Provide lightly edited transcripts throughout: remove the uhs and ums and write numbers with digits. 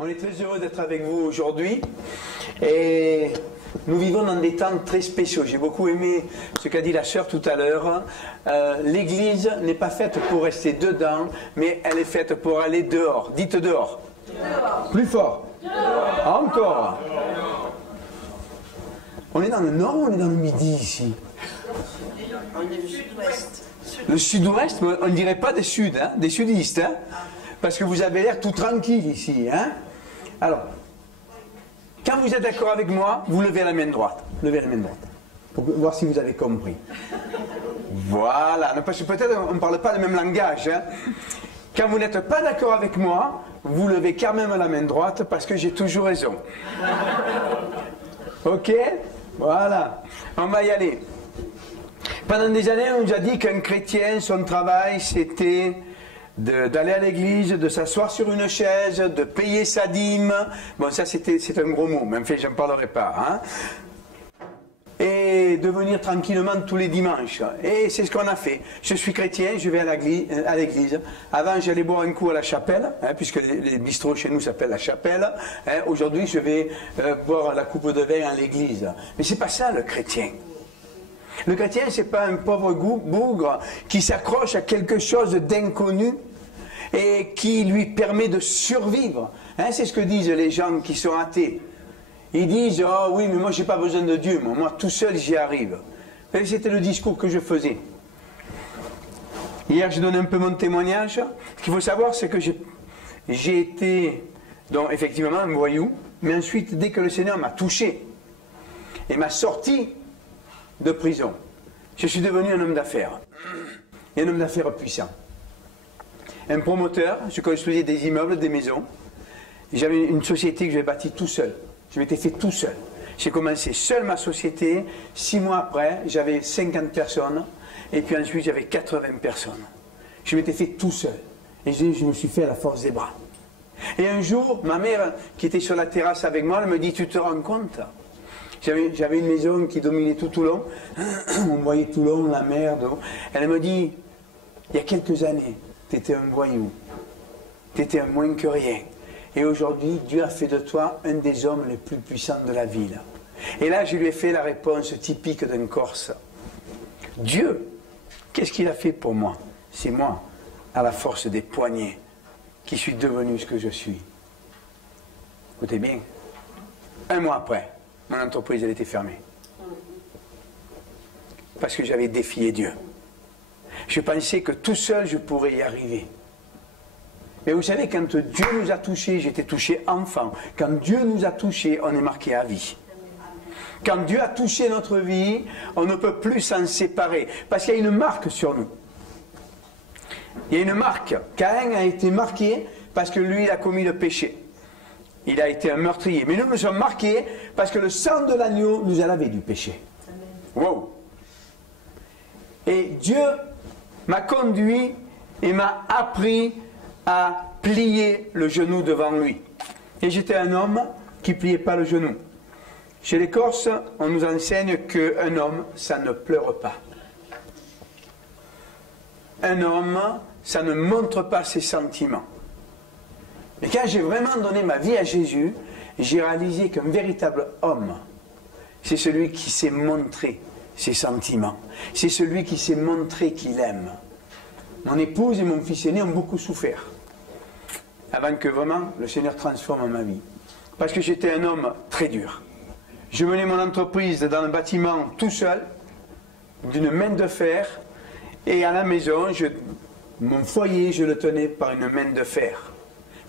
On est très heureux d'être avec vous aujourd'hui et nous vivons dans des temps très spéciaux. J'ai beaucoup aimé ce qu'a dit la sœur tout à l'heure. L'Église n'est pas faite pour rester dedans, mais elle est faite pour aller dehors. Dites dehors. Dehors. Plus fort. Dehors. Encore. On est dans le nord ou on est dans le midi ici? On est le sud-ouest. Le sud-ouest, on ne dirait pas des sud, hein, des sudistes, hein, parce que vous avez l'air tout tranquille ici. Hein. Alors, quand vous êtes d'accord avec moi, vous levez la main droite. Levez la main droite. Pour voir si vous avez compris. Voilà. Parce que peut-être on ne parle pas le même langage. Hein. Quand vous n'êtes pas d'accord avec moi, vous levez quand même la main droite parce que j'ai toujours raison. Ok? Voilà. On va y aller. Pendant des années, on nous a dit qu'un chrétien, son travail, c'était d'aller à l'église, de s'asseoir sur une chaise, de payer sa dîme. Bon, ça, c'est un gros mot, mais en fait, je n'en parlerai pas. Hein. Et de venir tranquillement tous les dimanches. Et c'est ce qu'on a fait. Je suis chrétien, je vais à l'église. Avant, j'allais boire un coup à la chapelle, hein, puisque les bistrots chez nous s'appellent la chapelle. Hein. Aujourd'hui, je vais boire la coupe de vin à l'église. Mais c'est pas ça, le chrétien. Le chrétien, ce n'est pas un pauvre bougre qui s'accroche à quelque chose d'inconnu et qui lui permet de survivre. Hein, c'est ce que disent les gens qui sont athées. Ils disent « Oh oui, mais moi, je n'ai pas besoin de Dieu. Moi, tout seul, j'y arrive. » C'était le discours que je faisais. Hier, j'ai donné un peu mon témoignage. Ce qu'il faut savoir, c'est que j'ai été, donc, effectivement, un voyou. Mais ensuite, dès que le Seigneur m'a touché et m'a sorti de prison, je suis devenu un homme d'affaires. Et un homme d'affaires puissant. Un promoteur, je construisais des immeubles, des maisons. J'avais une société que j'avais bâtie tout seul. Je m'étais fait tout seul. J'ai commencé seul ma société. 6 mois après, j'avais 50 personnes. Et puis ensuite, j'avais 80 personnes. Je m'étais fait tout seul. Et je me suis fait à la force des bras. Et un jour, ma mère, qui était sur la terrasse avec moi, elle me dit « Tu te rends compte ?» J'avais une maison qui dominait tout Toulon. On voyait Toulon, la mer. Elle me dit, il y a quelques années, tu étais un voyou. Tu étais un moins que rien. Et aujourd'hui, Dieu a fait de toi un des hommes les plus puissants de la ville. Et là, je lui ai fait la réponse typique d'un Corse. Dieu, qu'est-ce qu'il a fait pour moi? C'est moi, à la force des poignets, qui suis devenu ce que je suis. Écoutez bien. Un mois après, mon entreprise, elle était fermée. Parce que j'avais défié Dieu. Je pensais que tout seul, je pourrais y arriver. Mais vous savez, quand Dieu nous a touchés, j'étais touché enfant. Quand Dieu nous a touchés, on est marqué à vie. Quand Dieu a touché notre vie, on ne peut plus s'en séparer. Parce qu'il y a une marque sur nous. Il y a une marque. Caïn a été marqué parce que lui, il a commis le péché. Il a été un meurtrier. Mais nous sommes marqués parce que le sang de l'agneau nous a lavé du péché. Wow. Et Dieu m'a conduit et m'a appris à plier le genou devant lui. Et j'étais un homme qui ne pliait pas le genou. Chez les Corses, on nous enseigne qu'un homme, ça ne pleure pas. Un homme, ça ne montre pas ses sentiments. Et quand j'ai vraiment donné ma vie à Jésus, j'ai réalisé qu'un véritable homme, c'est celui qui sait montrer ses sentiments. C'est celui qui sait montrer qu'il aime. Mon épouse et mon fils aîné ont beaucoup souffert. Avant que vraiment le Seigneur transforme ma vie. Parce que j'étais un homme très dur. Je menais mon entreprise dans le bâtiment tout seul, d'une main de fer, et à la maison, mon foyer, je le tenais par une main de fer.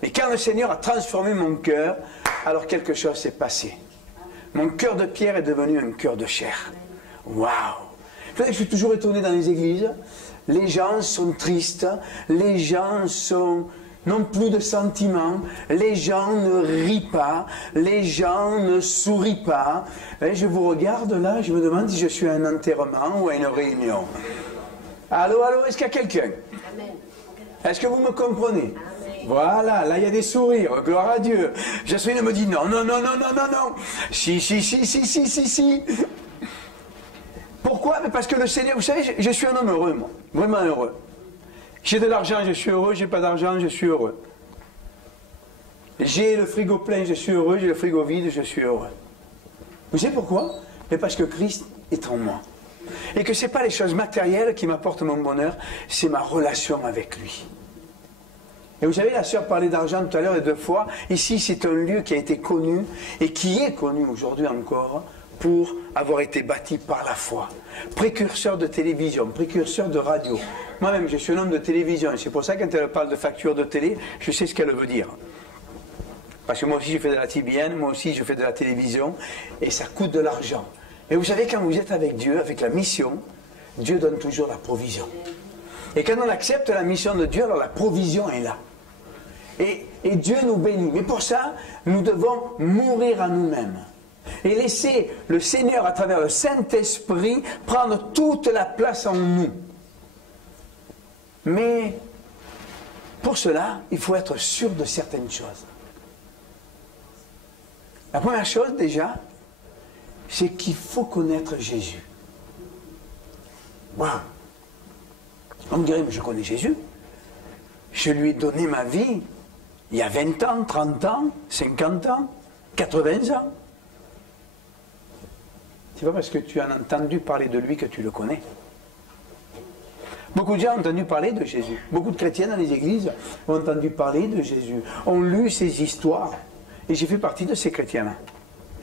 Mais quand le Seigneur a transformé mon cœur, alors quelque chose s'est passé. Mon cœur de pierre est devenu un cœur de chair. Waouh! Je suis toujours étonné dans les églises. Les gens sont tristes, les gens n'ont plus de sentiments, les gens ne rient pas, les gens ne sourient pas. Et je vous regarde là, je me demande si je suis à un enterrement ou à une réunion. Allô, allô, est-ce qu'il y a quelqu'un? Est-ce que vous me comprenez? Voilà, là il y a des sourires, gloire à Dieu. Jasmine me dit non, non, non, non, non, non, non. Si, si, si, si, si, si, si. Pourquoi? Parce que le Seigneur, vous savez, je suis un homme heureux, moi. Vraiment heureux. J'ai de l'argent, je suis heureux. J'ai pas d'argent, je suis heureux. J'ai le frigo plein, je suis heureux. J'ai le frigo vide, je suis heureux. Vous savez pourquoi? Mais parce que Christ est en moi. Et que ce n'est pas les choses matérielles qui m'apportent mon bonheur, c'est ma relation avec lui. Et vous savez, la sœur parlait d'argent tout à l'heure et 2 fois. Ici, c'est un lieu qui a été connu et qui est connu aujourd'hui encore pour avoir été bâti par la foi. Précurseur de télévision, précurseur de radio. Moi-même, je suis un homme de télévision. C'est pour ça que quand elle parle de facture de télé, je sais ce qu'elle veut dire. Parce que moi aussi, je fais de la TBN, moi aussi, je fais de la télévision. Et ça coûte de l'argent. Mais vous savez, quand vous êtes avec Dieu, avec la mission, Dieu donne toujours la provision. Et quand on accepte la mission de Dieu, alors la provision est là. Et Dieu nous bénit. Mais pour ça, nous devons mourir à nous-mêmes. Et laisser le Seigneur, à travers le Saint-Esprit, prendre toute la place en nous. Mais pour cela, il faut être sûr de certaines choses. La première chose, déjà, c'est qu'il faut connaître Jésus. Waouh! On me dirait, mais je connais Jésus. Je lui ai donné ma vie il y a 20 ans, 30 ans, 50 ans, 80 ans. C'est pas parce que tu as entendu parler de lui que tu le connais. Beaucoup de gens ont entendu parler de Jésus. Beaucoup de chrétiens dans les églises ont entendu parler de Jésus, ont lu ses histoires. Et j'ai fait partie de ces chrétiens-là.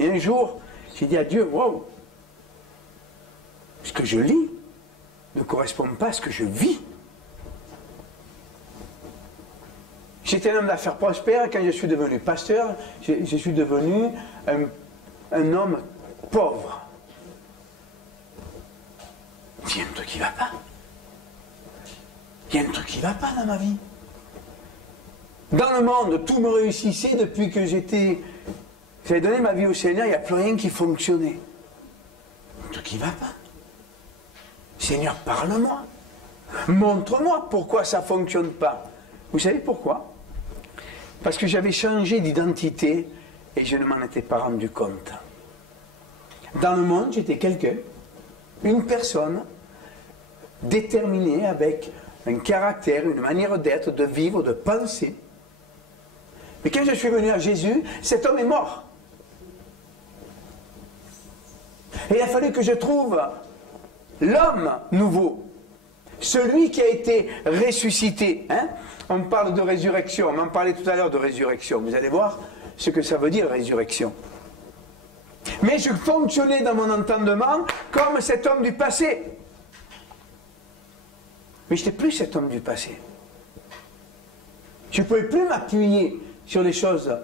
Et un jour, j'ai dit à Dieu, waouh, ce que je lis ne correspond pas à ce que je vis. J'étais un homme d'affaires prospère. Quand je suis devenu pasteur, je suis devenu un homme pauvre. Il y a un truc qui ne va pas. Il y a un truc qui ne va pas dans ma vie. Dans le monde, tout me réussissait depuis que j'avais donné ma vie au Seigneur, il n'y a plus rien qui fonctionnait. Un truc qui ne va pas. Seigneur, parle-moi. Montre-moi pourquoi ça ne fonctionne pas. Vous savez pourquoi? Parce que j'avais changé d'identité et je ne m'en étais pas rendu compte. Dans le monde, j'étais quelqu'un, une personne déterminée avec un caractère, une manière d'être, de vivre, de penser. Mais quand je suis venu à Jésus, cet homme est mort. Et il a fallu que je trouve l'homme nouveau. Celui qui a été ressuscité. Hein? On parle de résurrection. On m'en parlait tout à l'heure de résurrection. Vous allez voir ce que ça veut dire, résurrection. Mais je fonctionnais dans mon entendement comme cet homme du passé. Mais je n'étais plus cet homme du passé. Je ne pouvais plus m'appuyer sur les choses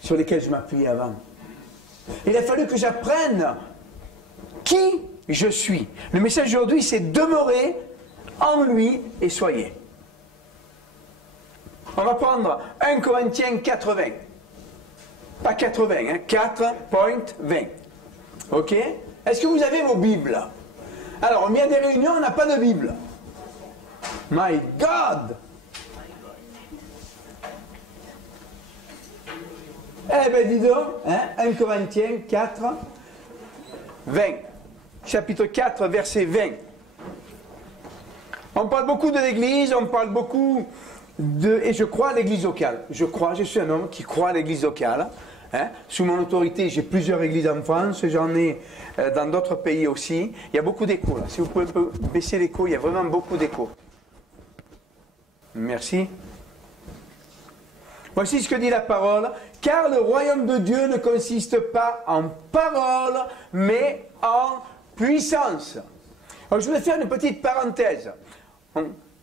sur lesquelles je m'appuyais avant. Il a fallu que j'apprenne qui je suis. Le message aujourd'hui, c'est demeurer en lui et soyez. On va prendre 1 Corinthiens 4:20. Pas 80, hein, 4.20. Ok? Est-ce que vous avez vos Bibles? Alors, on vient des réunions, on n'a pas de Bible. My God! Eh bien, dis donc, hein, 1 Corinthiens 4:20. Chapitre 4, verset 20. On parle beaucoup de l'Église, on parle beaucoup de... Et je crois à l'Église locale. Je suis un homme qui croit à l'Église locale. Hein. Sous mon autorité, j'ai plusieurs églises en France, j'en ai dans d'autres pays aussi. Il y a beaucoup d'échos là. Si vous pouvez baisser l'écho, il y a vraiment beaucoup d'échos. Merci. Voici ce que dit la parole. Car le royaume de Dieu ne consiste pas en parole, mais en puissance. Alors je voulais faire une petite parenthèse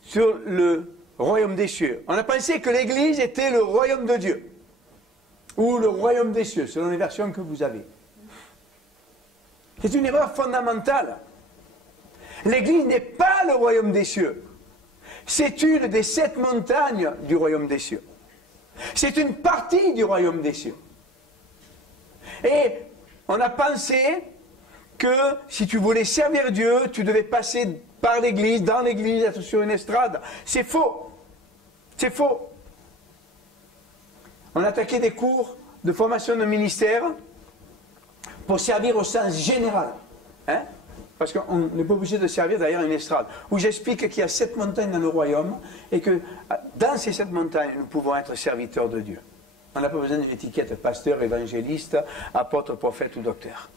sur le royaume des cieux. On a pensé que l'Église était le royaume de Dieu. Ou le royaume des cieux, selon les versions que vous avez. C'est une erreur fondamentale. L'Église n'est pas le royaume des cieux. C'est une des 7 montagnes du royaume des cieux. C'est une partie du royaume des cieux. Et on a pensé que si tu voulais servir Dieu, tu devais passer par l'Église, dans l'Église, être sur une estrade. C'est faux. C'est faux. On a attaqué des cours de formation de ministère pour servir au sens général. Hein? Parce qu'on n'est pas obligé de servir d'ailleurs une estrade. Où j'explique qu'il y a 7 montagnes dans le royaume et que dans ces 7 montagnes, nous pouvons être serviteurs de Dieu. On n'a pas besoin de l'étiquette pasteur, évangéliste, apôtre, prophète ou docteur.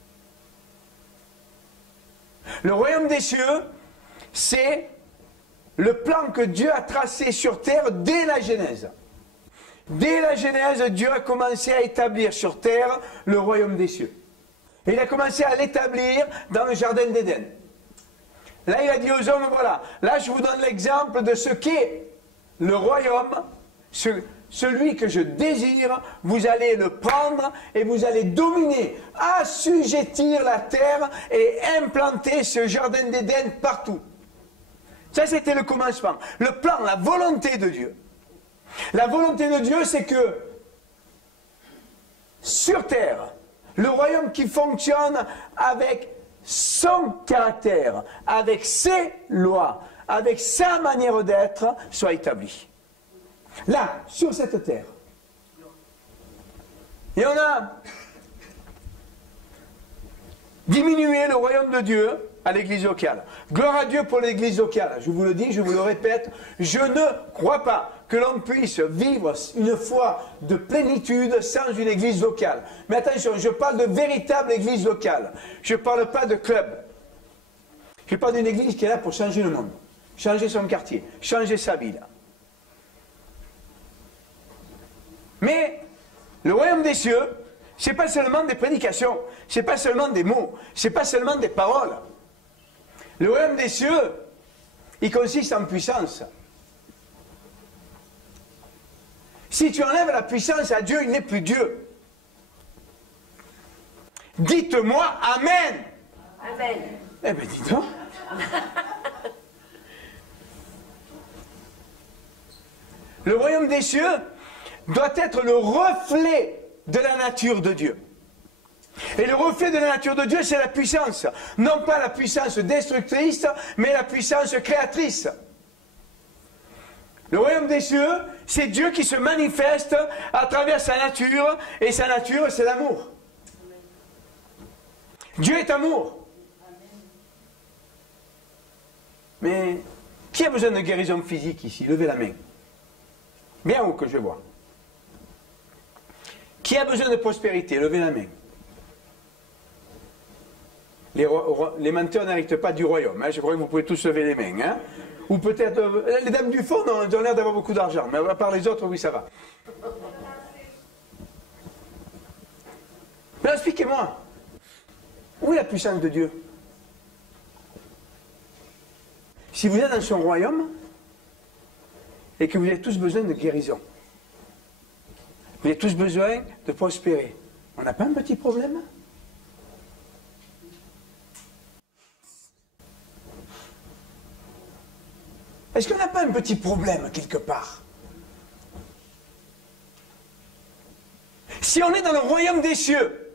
Le royaume des cieux, c'est le plan que Dieu a tracé sur terre dès la Genèse. Dès la Genèse, Dieu a commencé à établir sur terre le royaume des cieux. Et il a commencé à l'établir dans le jardin d'Éden. Là, il a dit aux hommes, voilà, là je vous donne l'exemple de ce qu'est le royaume, celui que je désire, vous allez le prendre et vous allez dominer, assujettir la terre et implanter ce jardin d'Éden partout. Ça, c'était le commencement. Le plan, la volonté de Dieu. La volonté de Dieu, c'est que sur terre, le royaume qui fonctionne avec son caractère, avec ses lois, avec sa manière d'être, soit établi. Là, sur cette terre. Et on a diminué le royaume de Dieu à l'église locale. Gloire à Dieu pour l'église locale. Je vous le dis, je vous le répète, je ne crois pas que l'on puisse vivre une foi de plénitude sans une église locale. Mais attention, je parle de véritable église locale. Je ne parle pas de club. Je parle d'une église qui est là pour changer le monde, changer son quartier, changer sa ville. Mais le royaume des cieux, ce n'est pas seulement des prédications, ce n'est pas seulement des mots, ce n'est pas seulement des paroles. Le royaume des cieux, il consiste en puissance. Si tu enlèves la puissance à Dieu, il n'est plus Dieu. Dites-moi Amen. Amen. Eh bien, dis donc. Le royaume des cieux doit être le reflet de la nature de Dieu. Et le reflet de la nature de Dieu, c'est la puissance. Non pas la puissance destructrice, mais la puissance créatrice. Le royaume des cieux, c'est Dieu qui se manifeste à travers sa nature, et sa nature, c'est l'amour. Dieu est amour. Mais qui a besoin de guérison physique ici? Levez la main. Bien haut que je vois. Qui a besoin de prospérité? Levez la main. Les menteurs n'héritent pas du royaume. Hein. Je crois que vous pouvez tous lever les mains. Hein. Ou peut-être... les dames du fond, non, elles ont l'air d'avoir beaucoup d'argent. Mais à part les autres, oui, ça va. Mais expliquez-moi. Où est la puissance de Dieu? Si vous êtes dans son royaume et que vous avez tous besoin de guérison, vous avez tous besoin de prospérer, on n'a pas un petit problème? Est-ce qu'on n'a pas un petit problème quelque part? Si on est dans le royaume des cieux,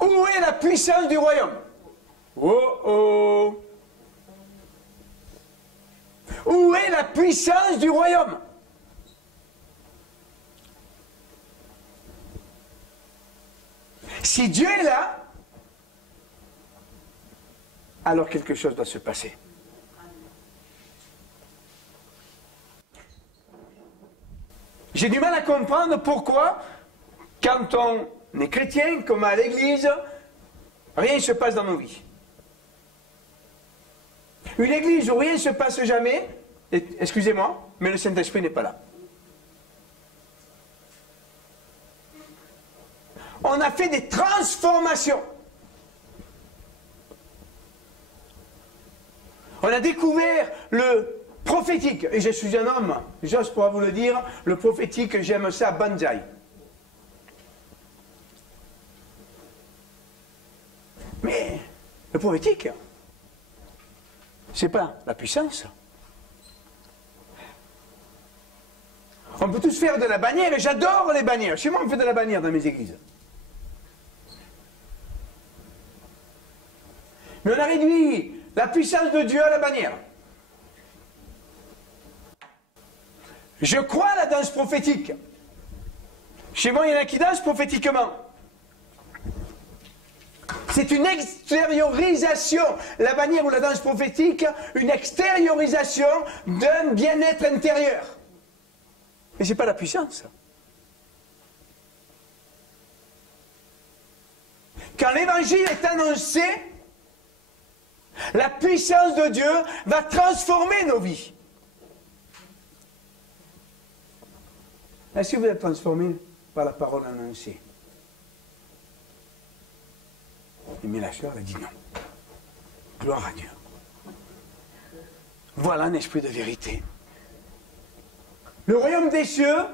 où est la puissance du royaume? Oh oh! Où est la puissance du royaume? Si Dieu est là, alors quelque chose doit se passer. J'ai du mal à comprendre pourquoi, quand on est chrétien, comme à l'église, rien ne se passe dans nos vies. Une église où rien ne se passe jamais, excusez-moi, mais le Saint-Esprit n'est pas là. On a fait des transformations. On a découvert le prophétique, et je suis un homme, j'ose pouvoir vous le dire, le prophétique, j'aime ça, banzai. Mais le prophétique, c'est pas la puissance. On peut tous faire de la bannière, et j'adore les bannières. Chez moi, on fait de la bannière dans mes églises. Mais on a réduit la puissance de Dieu à la bannière. Je crois à la danse prophétique. Chez moi, il y en a qui dansent prophétiquement. C'est une extériorisation, la bannière ou la danse prophétique, une extériorisation d'un bien-être intérieur. Mais ce n'est pas la puissance. quand l'évangile est annoncé, la puissance de Dieu va transformer nos vies. Est-ce que vous êtes transformé par la parole annoncée? Mais la sœur a dit non. Gloire à Dieu. Voilà un esprit de vérité. Le royaume des cieux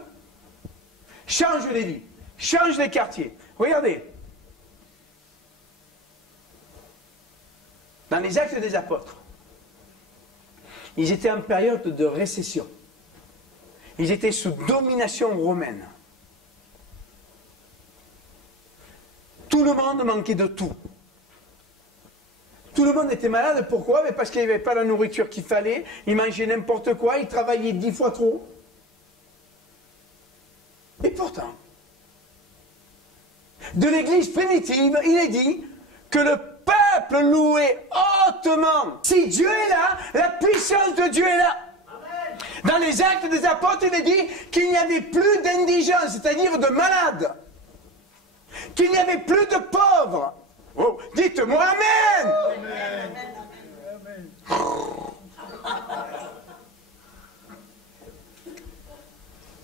change les vies, change les quartiers. Regardez. Dans les actes des apôtres, ils étaient en période de récession. Ils étaient sous domination romaine. Tout le monde manquait de tout. Tout le monde était malade. Pourquoi? Parce qu'il n'y avait pas la nourriture qu'il fallait. Ils mangeaient n'importe quoi. Ils travaillaient 10 fois trop. Et pourtant, de l'église primitive, il est dit que le peuple louait hautement. Si Dieu est là, la puissance de Dieu est là. Amen. Dans les actes des apôtres, il est dit qu'il n'y avait plus d'indigents, c'est-à-dire de malades. Qu'il n'y avait plus de pauvres. Oh, dites-moi Amen. Amen.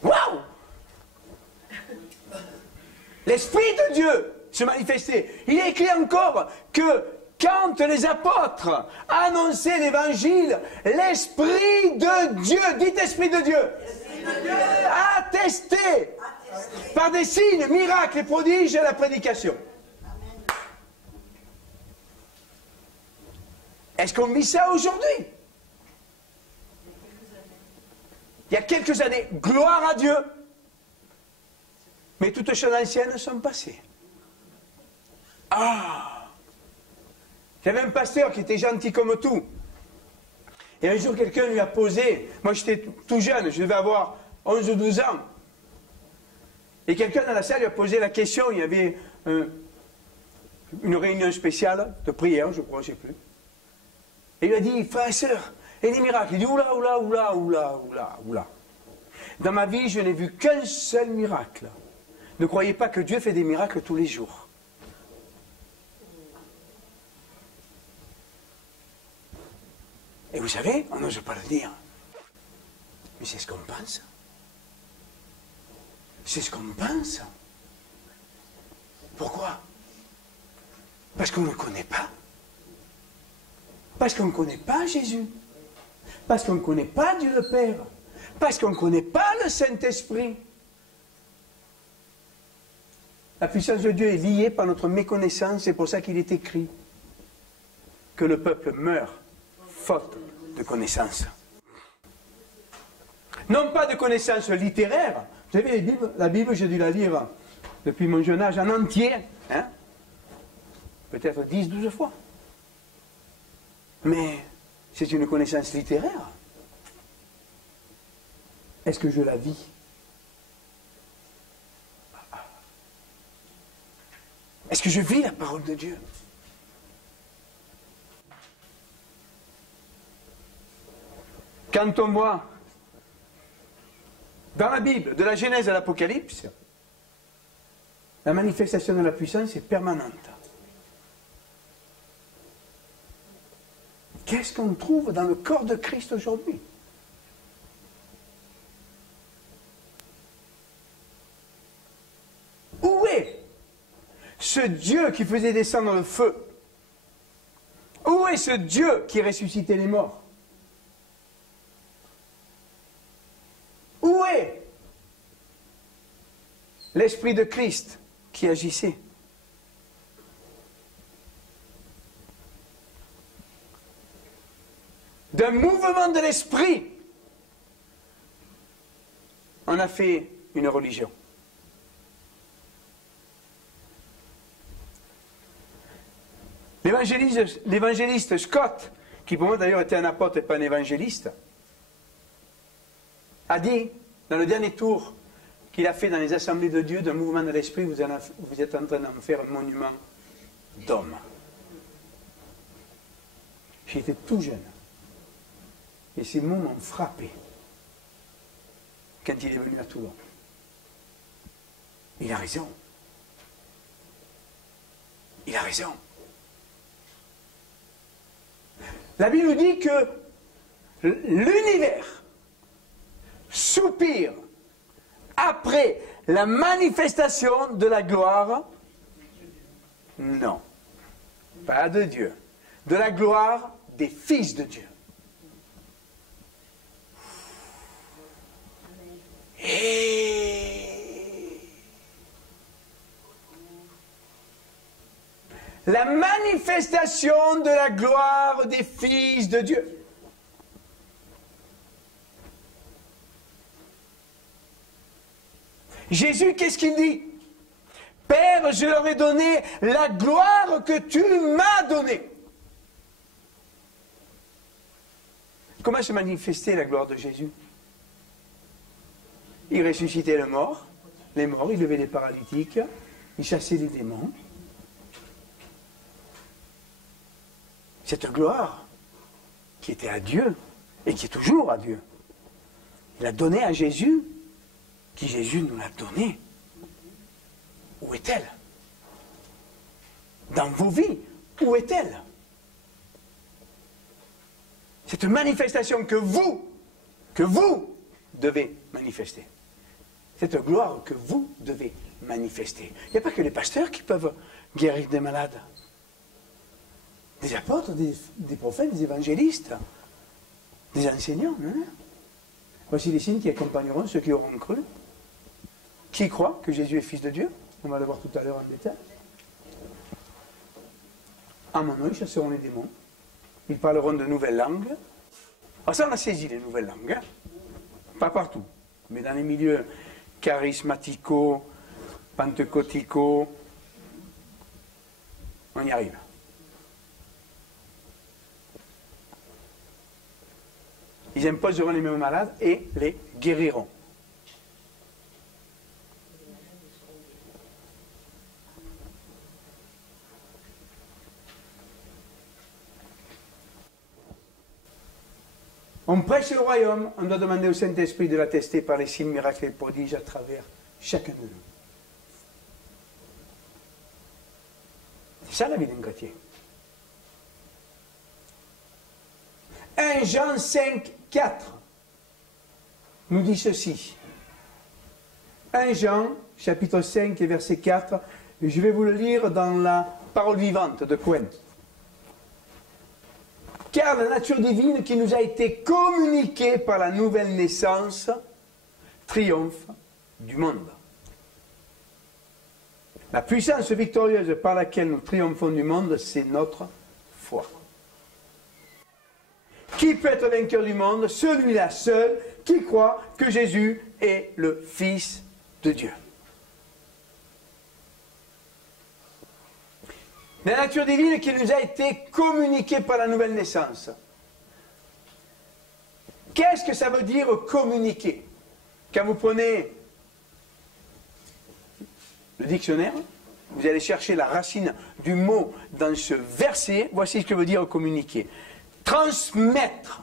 Waouh! L'Esprit de Dieu se manifestait. Il est écrit encore que quand les apôtres annonçaient l'Évangile, l'Esprit de Dieu, dites Esprit de Dieu, attesté par des signes, miracles et prodiges à la prédication. Est-ce qu'on vit ça aujourd'hui? Il y a quelques années, gloire à Dieu. Mais toutes choses anciennes sont passées. Ah! J'avais un pasteur qui était gentil comme tout. Et un jour, quelqu'un lui a posé, moi j'étais tout jeune, je devais avoir 11 ou 12 ans. Et quelqu'un dans la salle lui a posé la question, il y avait une réunion spéciale de prière, je crois, je ne sais plus. Et il lui a dit, frère et sœur, et les miracles? Il dit, oula, oula, oula, oula, oula, oula. Dans ma vie, je n'ai vu qu'un seul miracle. Ne croyez pas que Dieu fait des miracles tous les jours. Et vous savez, on n'ose pas le dire. Mais c'est ce qu'on pense. C'est ce qu'on pense. Pourquoi? Parce qu'on ne le connaît pas. Parce qu'on ne connaît pas Jésus. Parce qu'on ne connaît pas Dieu le Père. Parce qu'on ne connaît pas le Saint-Esprit. La puissance de Dieu est liée par notre méconnaissance. C'est pour ça qu'il est écrit que le peuple meurt faute de connaissance. Non pas de connaissance littéraire. Vous savez, la Bible, j'ai dû la lire depuis mon jeune âge en entier. Hein? Peut-être 10, 12 fois. Mais c'est une connaissance littéraire. Est-ce que je la vis? Est-ce que je vis la parole de Dieu? Quand on voit dans la Bible, de la Genèse à l'Apocalypse, la manifestation de la puissance est permanente. Qu'est-ce qu'on trouve dans le corps de Christ aujourd'hui? Où est ce Dieu qui faisait descendre le feu? Où est ce Dieu qui ressuscitait les morts? Où est l'Esprit de Christ qui agissait? D'un mouvement de l'Esprit, on a fait une religion. L'évangéliste Scott, qui pour moi d'ailleurs était un apôtre et pas un évangéliste, a dit, dans le dernier tour qu'il a fait dans les assemblées de Dieu, d'un mouvement de l'Esprit, vous êtes en train d'en faire un monument d'homme. J'étais tout jeune. Et ces mots m'ont frappé quand il est venu à Toulon. Il a raison. il a raison. La Bible nous dit que l'univers soupire après la manifestation de la gloire. Non, pas de Dieu, de la gloire des fils de Dieu. Et la manifestation de la gloire des fils de Dieu. Jésus, qu'est-ce qu'il dit? Père, je leur ai donné la gloire que tu m'as donnée. Comment se manifestait la gloire de Jésus? Il ressuscitait les morts, il levait les paralytiques, il chassait les démons. Cette gloire qui était à Dieu et qui est toujours à Dieu, il a donné à Jésus, qui Jésus nous l'a donnée. Où est-elle? Dans vos vies, où est-elle? Cette manifestation que vous devez manifester. Cette gloire que vous devez manifester. Il n'y a pas que les pasteurs qui peuvent guérir des malades. Des apôtres, des prophètes, des évangélistes, des enseignants. Hein? Voici les signes qui accompagneront ceux qui auront cru. Qui croit que Jésus est fils de Dieu? On va le voir tout à l'heure en détail. En mon nom, ils chasseront les démons. Ils parleront de nouvelles langues. Alors ça, on a saisi les nouvelles langues. Hein? Pas partout. Mais dans les milieux charismatico, pentecôtico, on y arrive. Ils imposeront les mêmes malades et les guériront. On prêche le royaume, on doit demander au Saint-Esprit de l'attester par les signes, miracles et prodiges à travers chacun de nous. C'est ça la vie d'un chrétien. 1 Jean 5, 4 nous dit ceci. 1 Jean, chapitre 5 et verset 4, et je vais vous le lire dans la parole vivante de Cohen. Car la nature divine qui nous a été communiquée par la nouvelle naissance triomphe du monde. La puissance victorieuse par laquelle nous triomphons du monde, c'est notre foi. Qui peut être vainqueur du monde? Celui-là seul qui croit que Jésus est le Fils de Dieu. La nature divine qui nous a été communiquée par la nouvelle naissance. Qu'est-ce que ça veut dire communiquer? Quand vous prenez le dictionnaire, vous allez chercher la racine du mot dans ce verset, voici ce que veut dire communiquer. Transmettre.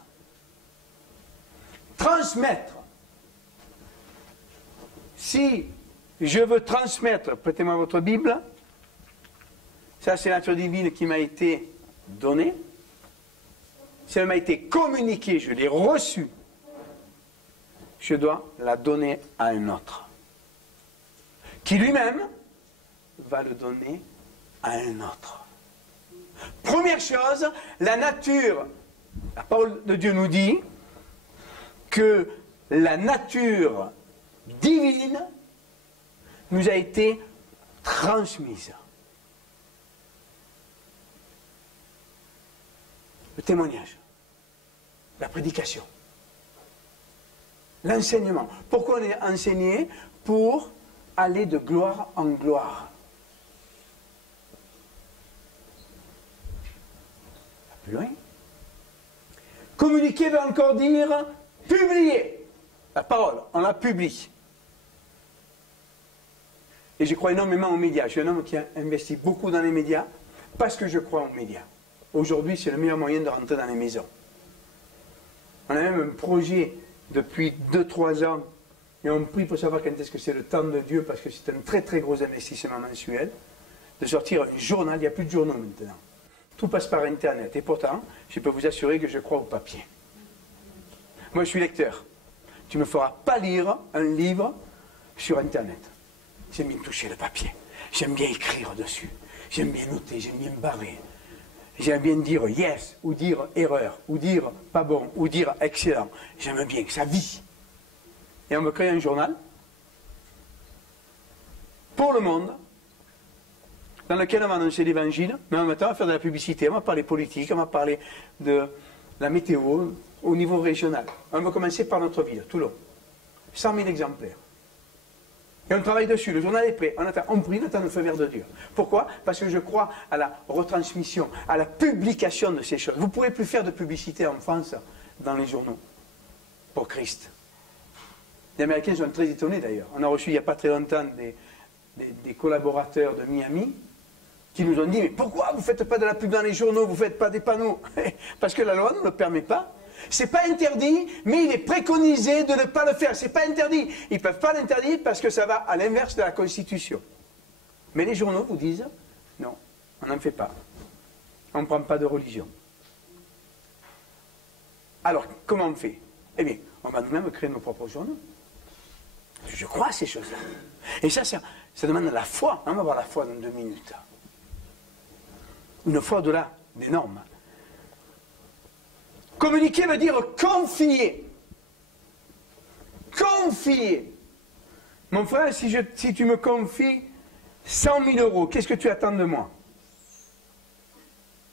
Transmettre. Si je veux transmettre, prêtez-moi votre Bible, ça c'est la nature divine qui m'a été donnée, si elle m'a été communiquée, je l'ai reçue, je dois la donner à un autre, qui lui-même va le donner à un autre. Première chose, la nature, la parole de Dieu nous dit que la nature divine nous a été transmise. Le témoignage, la prédication, l'enseignement. Pourquoi on est enseigné? Pour aller de gloire en gloire. Plus loin. Communiquer veut encore dire publier. La parole, on la publie. Et je crois énormément aux médias. Je suis un homme qui a investi beaucoup dans les médias parce que je crois aux médias. Aujourd'hui, c'est le meilleur moyen de rentrer dans les maisons. On a même un projet depuis 2-3 ans, et on prie pour savoir quand est-ce que c'est le temps de Dieu, parce que c'est un très très gros investissement mensuel. de sortir un journal. Il n'y a plus de journaux maintenant. Tout passe par Internet. Et pourtant, je peux vous assurer que je crois au papier. Moi, je suis lecteur. Tu ne me feras pas lire un livre sur Internet. J'aime bien toucher le papier. J'aime bien écrire dessus. J'aime bien noter, j'aime bien me barrer. J'aime bien dire yes, ou dire erreur, ou dire pas bon, ou dire excellent. J'aime bien que ça vit. Et on me crée un journal pour le monde, dans lequel on va annoncer l'évangile, mais en même temps on va faire de la publicité, on va parler politique, on va parler de la météo au niveau régional. On va commencer par notre ville, Toulon. 100 000 exemplaires. Et on travaille dessus, le journal est prêt, on prie, on attend le feu vert de Dieu. Pourquoi? Parce que je crois à la retransmission, à la publication de ces choses. Vous ne pourrez plus faire de publicité en France dans les journaux pour Christ. Les Américains sont très étonnés d'ailleurs. On a reçu il n'y a pas très longtemps des collaborateurs de Miami qui nous ont dit « Mais pourquoi vous ne faites pas de la pub dans les journaux, vous ne faites pas des panneaux ?» Parce que la loi ne le permet pas. Ce n'est pas interdit, mais il est préconisé de ne pas le faire. Ce n'est pas interdit. Ils ne peuvent pas l'interdire parce que ça va à l'inverse de la Constitution. Mais les journaux vous disent « Non, on n'en fait pas. On ne prend pas de religion. » Alors, comment on fait? Eh bien, on va nous-mêmes créer nos propres journaux. Je crois à ces choses-là. Et ça demande de la foi. On va voir la foi dans 2 minutes. Une foi au-delà des normes. Communiquer veut dire confier. Confier. Mon frère, si tu me confies 100 000 euros, qu'est-ce que tu attends de moi?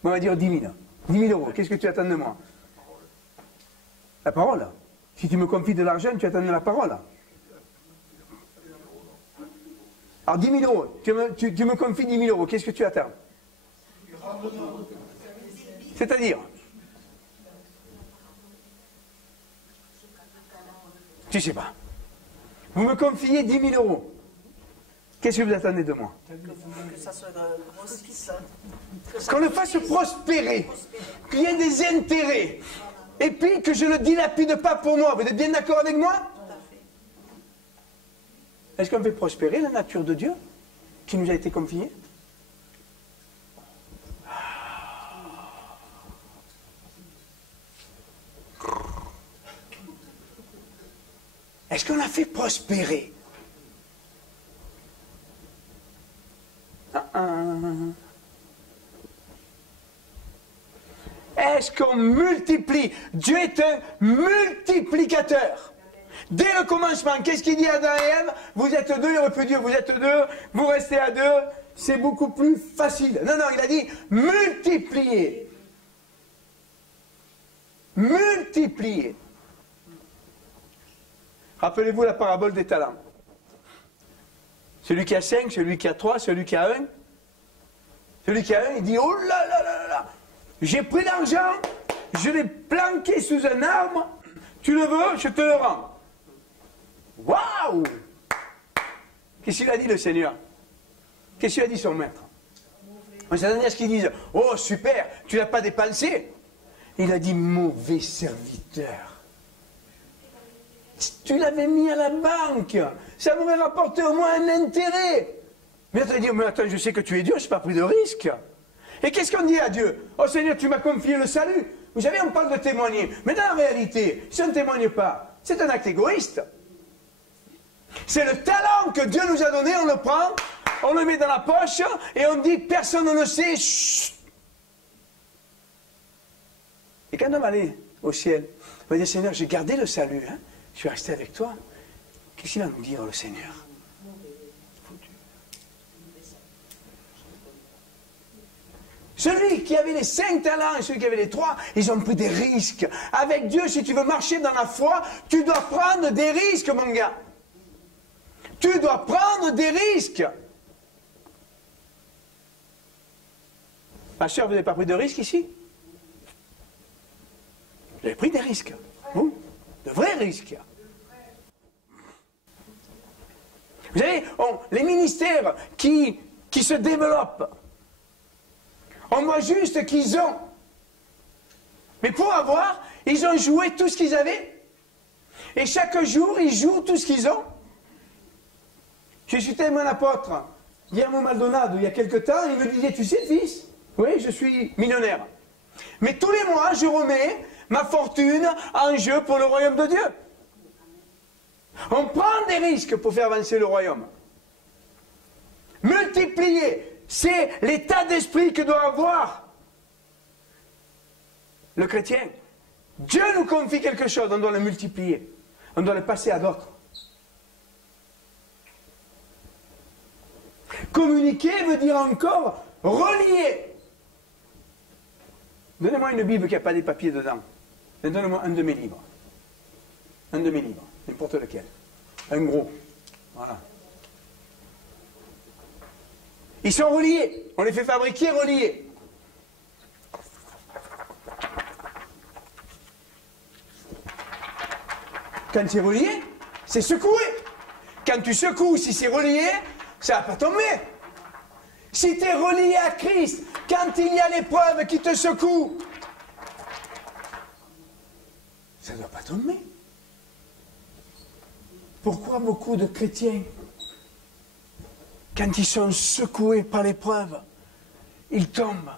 On va dire 10 000. 10 000 euros, qu'est-ce que tu attends de moi? La parole. Si tu me confies de l'argent, tu attends de la parole. Alors 10 000 euros, tu me confies 10 000 euros, qu'est-ce que tu attends? C'est-à-dire? Tu ne sais pas. Vous me confiez 10 000 euros. Qu'est-ce que vous attendez de moi? Que ça se grossisse. Qu'on le fasse prospérer. Qu'il y ait des intérêts. Et puis que je ne le dilapide pas pour moi. Vous êtes bien d'accord avec moi? Tout à fait. Est-ce qu'on fait prospérer la nature de Dieu qui nous a été confiée? Est-ce qu'on a fait prospérer? Est-ce qu'on multiplie? Dieu est un multiplicateur. Dès le commencement, qu'est-ce qu'il dit à Adam et Ève? Vous êtes deux, il aurait pu dire vous êtes deux, vous restez à deux, c'est beaucoup plus facile. Non, non, il a dit multiplier. Multiplier. Rappelez-vous la parabole des talents. Celui qui a 5, celui qui a 3, celui qui a 1. Celui qui a 1, il dit, oh là là là là, j'ai pris l'argent, je l'ai planqué sous un arbre, tu le veux, je te le rends. Waouh! Qu'est-ce qu'il a dit le Seigneur? Qu'est-ce qu'il a dit son maître? On s'attendait à ce qu'il dise, oh super, tu l'as pas dépensé. Il a dit, mauvais serviteur. Tu l'avais mis à la banque, ça m'aurait rapporté au moins un intérêt. Mais tu vas dire, mais attends, je sais que tu es Dieu, je n'ai pas pris de risque. Et qu'est-ce qu'on dit à Dieu? Oh Seigneur, tu m'as confié le salut. Vous savez, on parle de témoigner. Mais dans la réalité, si on ne témoigne pas, c'est un acte égoïste. C'est le talent que Dieu nous a donné, on le prend, on le met dans la poche, et on dit, personne ne le sait. Chut. Et quand on va aller au ciel, on va dire, Seigneur, j'ai gardé le salut, hein. Je suis resté avec toi. Qu'est-ce qu'il va nous dire, le Seigneur? Celui qui avait les 5 talents et celui qui avait les 3, ils ont pris des risques. Avec Dieu, si tu veux marcher dans la foi, tu dois prendre des risques, mon gars. Tu dois prendre des risques. Ma soeur, vous n'avez pas pris de risques ici? Vous avez pris des risques. Vous? De vrais risques. Vous savez, les ministères qui se développent, on voit juste qu'ils ont. Mais pour avoir, ils ont joué tout ce qu'ils avaient. Et chaque jour, ils jouent tout ce qu'ils ont. Je suis tellement apôtre. Guillermo Maldonado, il y a quelque temps, il me disait, tu sais, fils, oui, je suis millionnaire. Mais tous les mois, je remets ma fortune en jeu pour le royaume de Dieu. On prend des risques pour faire avancer le royaume. Multiplier, c'est l'état d'esprit que doit avoir le chrétien. Dieu nous confie quelque chose, on doit le multiplier. On doit le passer à d'autres. Communiquer veut dire encore relier. Donnez-moi une Bible qui n'a pas des papiers dedans. Et donnez-moi un de mes livres. Un de mes livres, n'importe lequel. Un gros. Voilà. Ils sont reliés. On les fait fabriquer reliés. Quand c'est relié, c'est secoué. Quand tu secoues, si c'est relié, ça ne va pas tomber. Si tu es relié à Christ, quand il y a l'épreuve qui te secoue, ça ne doit pas tomber. Pourquoi beaucoup de chrétiens, quand ils sont secoués par l'épreuve, ils tombent?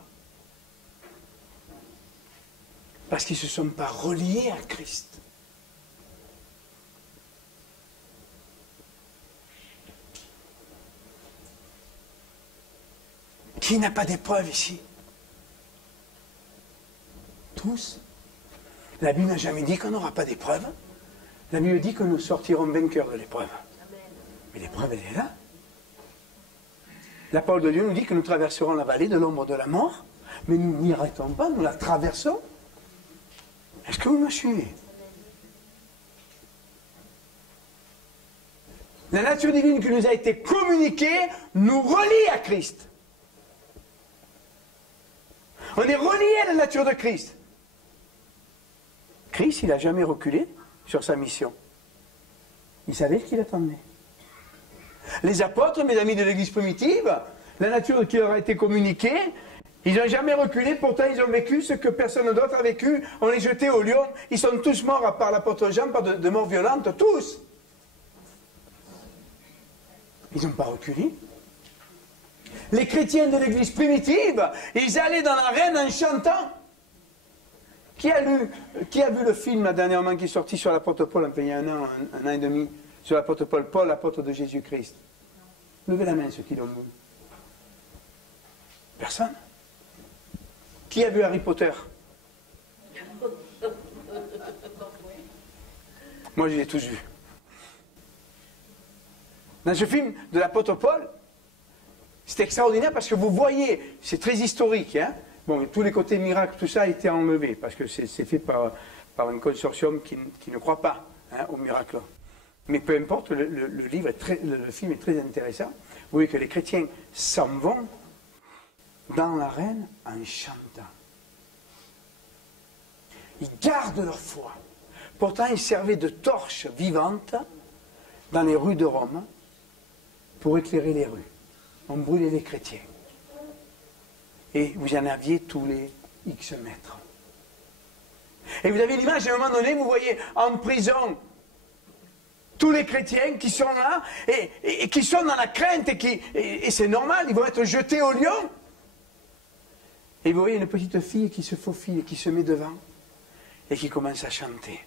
Parce qu'ils ne se sont pas reliés à Christ. Qui n'a pas d'épreuve ici? Tous. La Bible n'a jamais dit qu'on n'aura pas d'épreuve. La Bible dit que nous sortirons vainqueurs de l'épreuve. Mais l'épreuve, elle est là. La parole de Dieu nous dit que nous traverserons la vallée de l'ombre de la mort, mais nous n'y arrêtons pas, nous la traversons. Est-ce que vous me suivez? La nature divine qui nous a été communiquée nous relie à Christ. On est relié à la nature de Christ. Christ, il n'a jamais reculé sur sa mission. Il savait ce qu'il attendait. Les apôtres, mes amis de l'Église primitive, la nature qui leur a été communiquée, ils n'ont jamais reculé, pourtant ils ont vécu ce que personne d'autre a vécu. On les jetait au lion, ils sont tous morts, à part l'apôtre Jean, par de morts violentes, tous. Ils n'ont pas reculé. Les chrétiens de l'Église primitive, ils allaient dans l'arène en chantant. Qui a vu le film là, dernièrement qui est sorti sur l'apôtre Paul, il y a un an et demi, sur l'apôtre Paul, Paul, l'apôtre de Jésus-Christ? Levez la main ceux qui l'ont vu. Personne. Qui a vu Harry Potter? Moi je les ai tous vus. Dans ce film de l'apôtre Paul, c'est extraordinaire parce que vous voyez, c'est très historique, hein. Bon, tous les côtés miracles, tout ça a été enlevé, parce que c'est fait par un consortium qui ne croit pas, hein, au miracle. Mais peu importe, le film est très intéressant. Vous voyez que les chrétiens s'en vont dans l'arène en chantant. Ils gardent leur foi. Pourtant, ils servaient de torches vivantes dans les rues de Rome pour éclairer les rues. On brûlait les chrétiens. Et vous en aviez tous les X mètres. Et vous avez l'image, à un moment donné, vous voyez en prison tous les chrétiens qui sont là et qui sont dans la crainte et c'est normal, ils vont être jetés au lion. Et vous voyez une petite fille qui se faufile, qui se met devant et qui commence à chanter.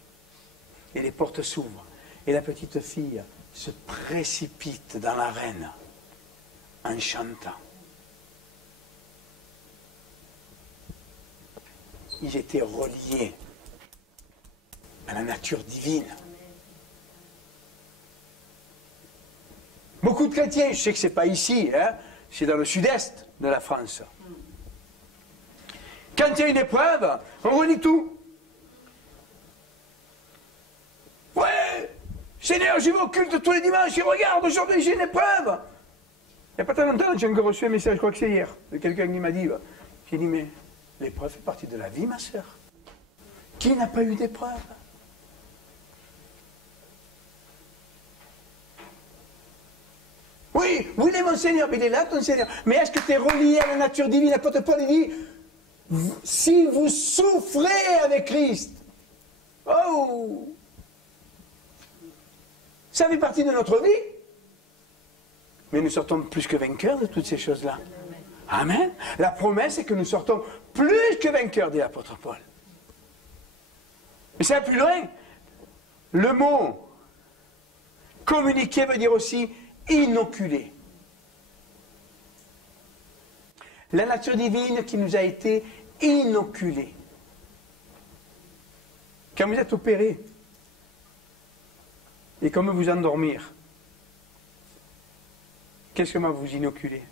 Et les portes s'ouvrent. Et la petite fille se précipite dans l'arène en chantant. Ils étaient reliés à la nature divine. Beaucoup de chrétiens, je sais que ce n'est pas ici, hein, c'est dans le sud-est de la France. Quand il y a une épreuve, on relie tout. Ouais, Seigneur, je vais au culte tous les dimanches et regarde, aujourd'hui j'ai une épreuve. Il n'y a pas très longtemps, j'ai encore reçu un message, je crois que c'est hier, de quelqu'un qui m'a dit, j'ai dit, mais l'épreuve fait partie de la vie, ma sœur. Qui n'a pas eu d'épreuve? Oui, où est mon Seigneur? Il est là, ton Seigneur. Mais est-ce que tu es relié à la nature divine? L'apôtre Paul dit, si vous souffrez avec Christ, oh, ça fait partie de notre vie. Mais nous sortons plus que vainqueurs de toutes ces choses-là. Amen. La promesse est que nous sortons plus que vainqueurs, dit l'apôtre Paul. Mais ça va plus loin. Le mot communiquer veut dire aussi inoculer. La nature divine qui nous a été inoculée. Quand vous êtes opéré, et qu'on veut vous endormir, qu'est-ce que va vous inoculer?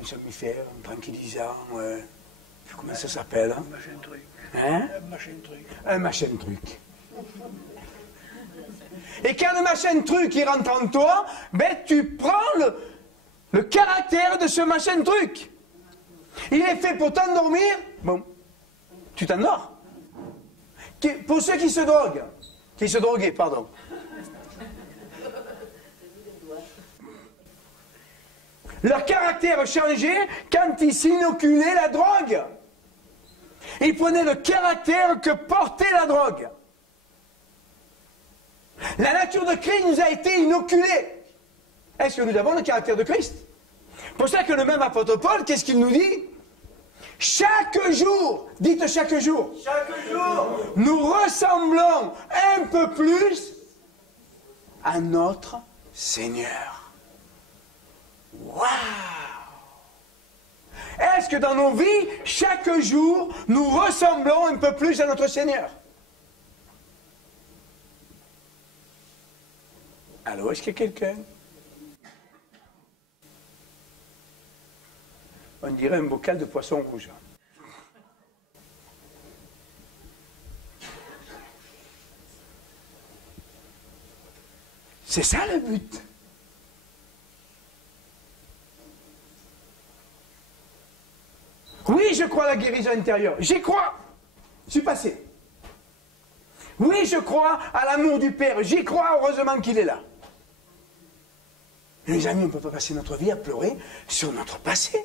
Un somnifère, un tranquillisant, comment ça s'appelle? Un machin truc. Hein? Un machin truc. Un machin truc. Et quand le machin truc il rentre en toi, ben tu prends le caractère de ce machin truc. Il est fait pour t'endormir, bon, tu t'endors. Pour ceux qui se droguaient, pardon. Leur caractère changeait quand ils s'inoculaient la drogue. Ils prenaient le caractère que portait la drogue. La nature de Christ nous a été inoculée. Est-ce que nous avons le caractère de Christ? Pour ça que le même apôtre Paul, qu'est-ce qu'il nous dit? Chaque jour, dites chaque jour, nous ressemblons un peu plus à notre Seigneur. Waouh! Est-ce que dans nos vies, chaque jour, nous ressemblons un peu plus à notre Seigneur? Allô, est-ce qu'il y a quelqu'un? On dirait un bocal de poisson rouge. C'est ça le but. Oui, je crois à la guérison intérieure. J'y crois. Je suis passé. Oui, je crois à l'amour du Père. J'y crois, heureusement qu'il est là. Les amis, on ne peut pas passer notre vie à pleurer sur notre passé.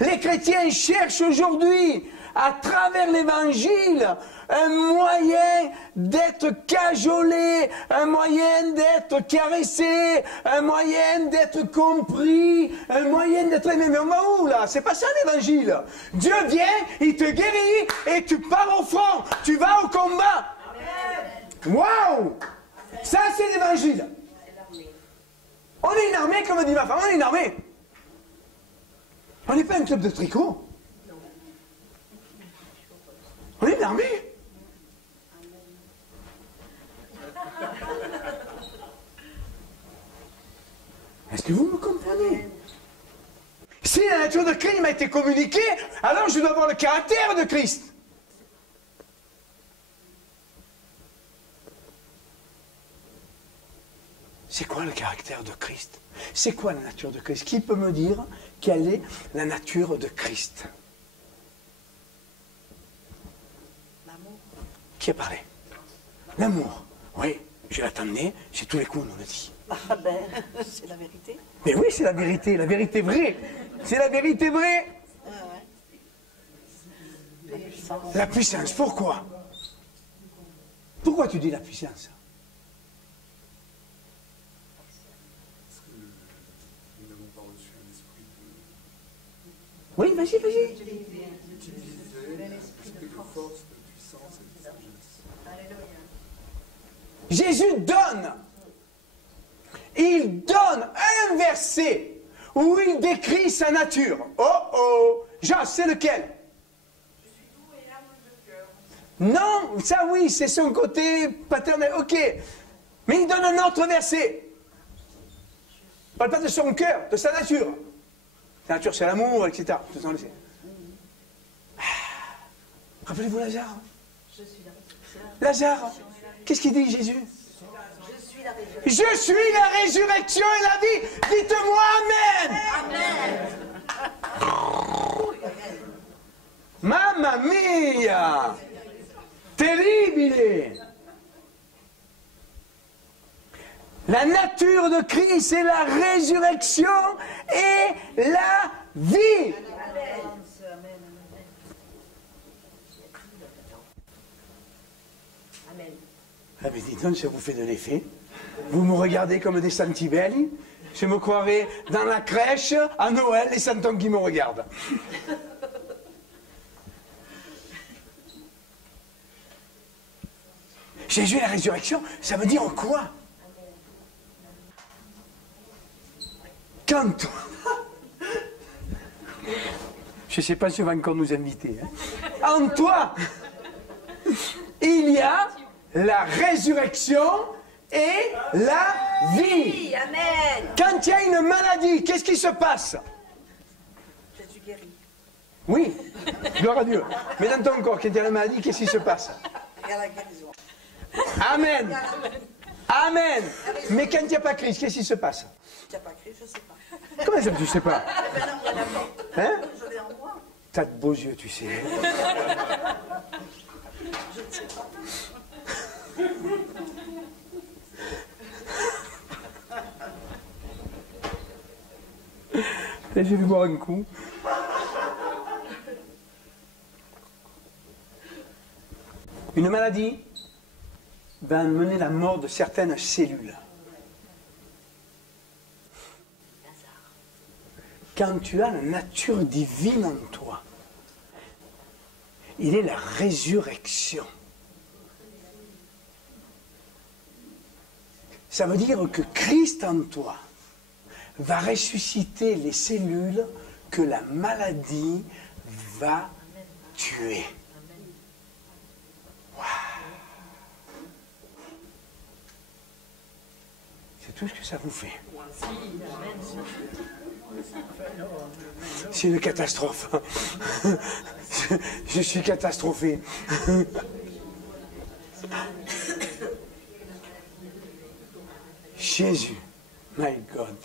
Les chrétiens cherchent aujourd'hui, à travers l'évangile, un moyen d'être cajolé, un moyen d'être caressé, un moyen d'être compris, un moyen d'être aimé. Mais on va où là? C'est pas ça l'évangile. Dieu vient, il te guérit et tu pars au front, tu vas au combat. Waouh! Ça c'est l'évangile. On est une armée, comme dit ma femme, on est une armée. On n'est pas un club de tricot. On est une armée. Est-ce que vous me comprenez? Si la nature de Christ m'a été communiquée, alors je dois avoir le caractère de Christ. C'est quoi le caractère de Christ? C'est quoi la nature de Christ? Qui peut me dire quelle est la nature de Christ? L'amour. Qui a parlé? L'amour. Oui, je l'attendais, j'ai tous les coups, on nous l'a dit. Ah ben, c'est la vérité. Mais oui, c'est la vérité vraie. C'est la vérité vraie. Ah ouais. La puissance, pourquoi? Pourquoi tu dis la puissance? Oui, vas-y, vas-y. Jésus donne. Il donne un verset où il décrit sa nature. Oh oh, Jean, c'est lequel? Je suis doux et humble de cœur. Non, ça oui, c'est son côté paternel, ok. Mais il donne un autre verset. Il ne parle pas de son cœur, de sa nature. La nature, c'est l'amour, etc. Rappelez-vous Lazare. Lazare, qu'est-ce qu'il dit Jésus? Je suis la résurrection et la vie. Dites-moi Amen. Mamma mia. Terribile. La nature de Christ, c'est la résurrection et la vie. Ah mais dis donc, ça vous fait de l'effet. Vous me regardez comme des santibelli. Je me croirais dans la crèche, à Noël, les santons qui me regardent. Jésus et la résurrection, ça veut dire quoi? Quand... Je ne sais pas si on va encore nous inviter. Hein. En toi, il y a la résurrection et la vie. Amen. Quand il y a une maladie, qu'est-ce qui se passe? Jésus guérit. Oui, gloire à Dieu. Mais dans ton corps, quand il y a la maladie, qu'est-ce qui se passe? Il y a la guérison. Amen. Amen. Mais quand il n'y a pas Christ, qu'est-ce qui se passe? Il n'y a pas Christ, je ne sais pas. Comment ça, tu ne sais pas? Eh ben non, il y en a pas. Hein? Je l'ai en moi. T'as de beaux yeux, tu sais. Je ne sais pas. Là, j'ai vu boire un coup. Une maladie va mener la mort de certaines cellules. Quand tu as la nature divine en toi, il est la résurrection. Ça veut dire que Christ en toi va ressusciter les cellules que la maladie va tuer. Wow. C'est tout ce que ça vous fait. C'est une catastrophe. Je suis catastrophé. Jésus, my God.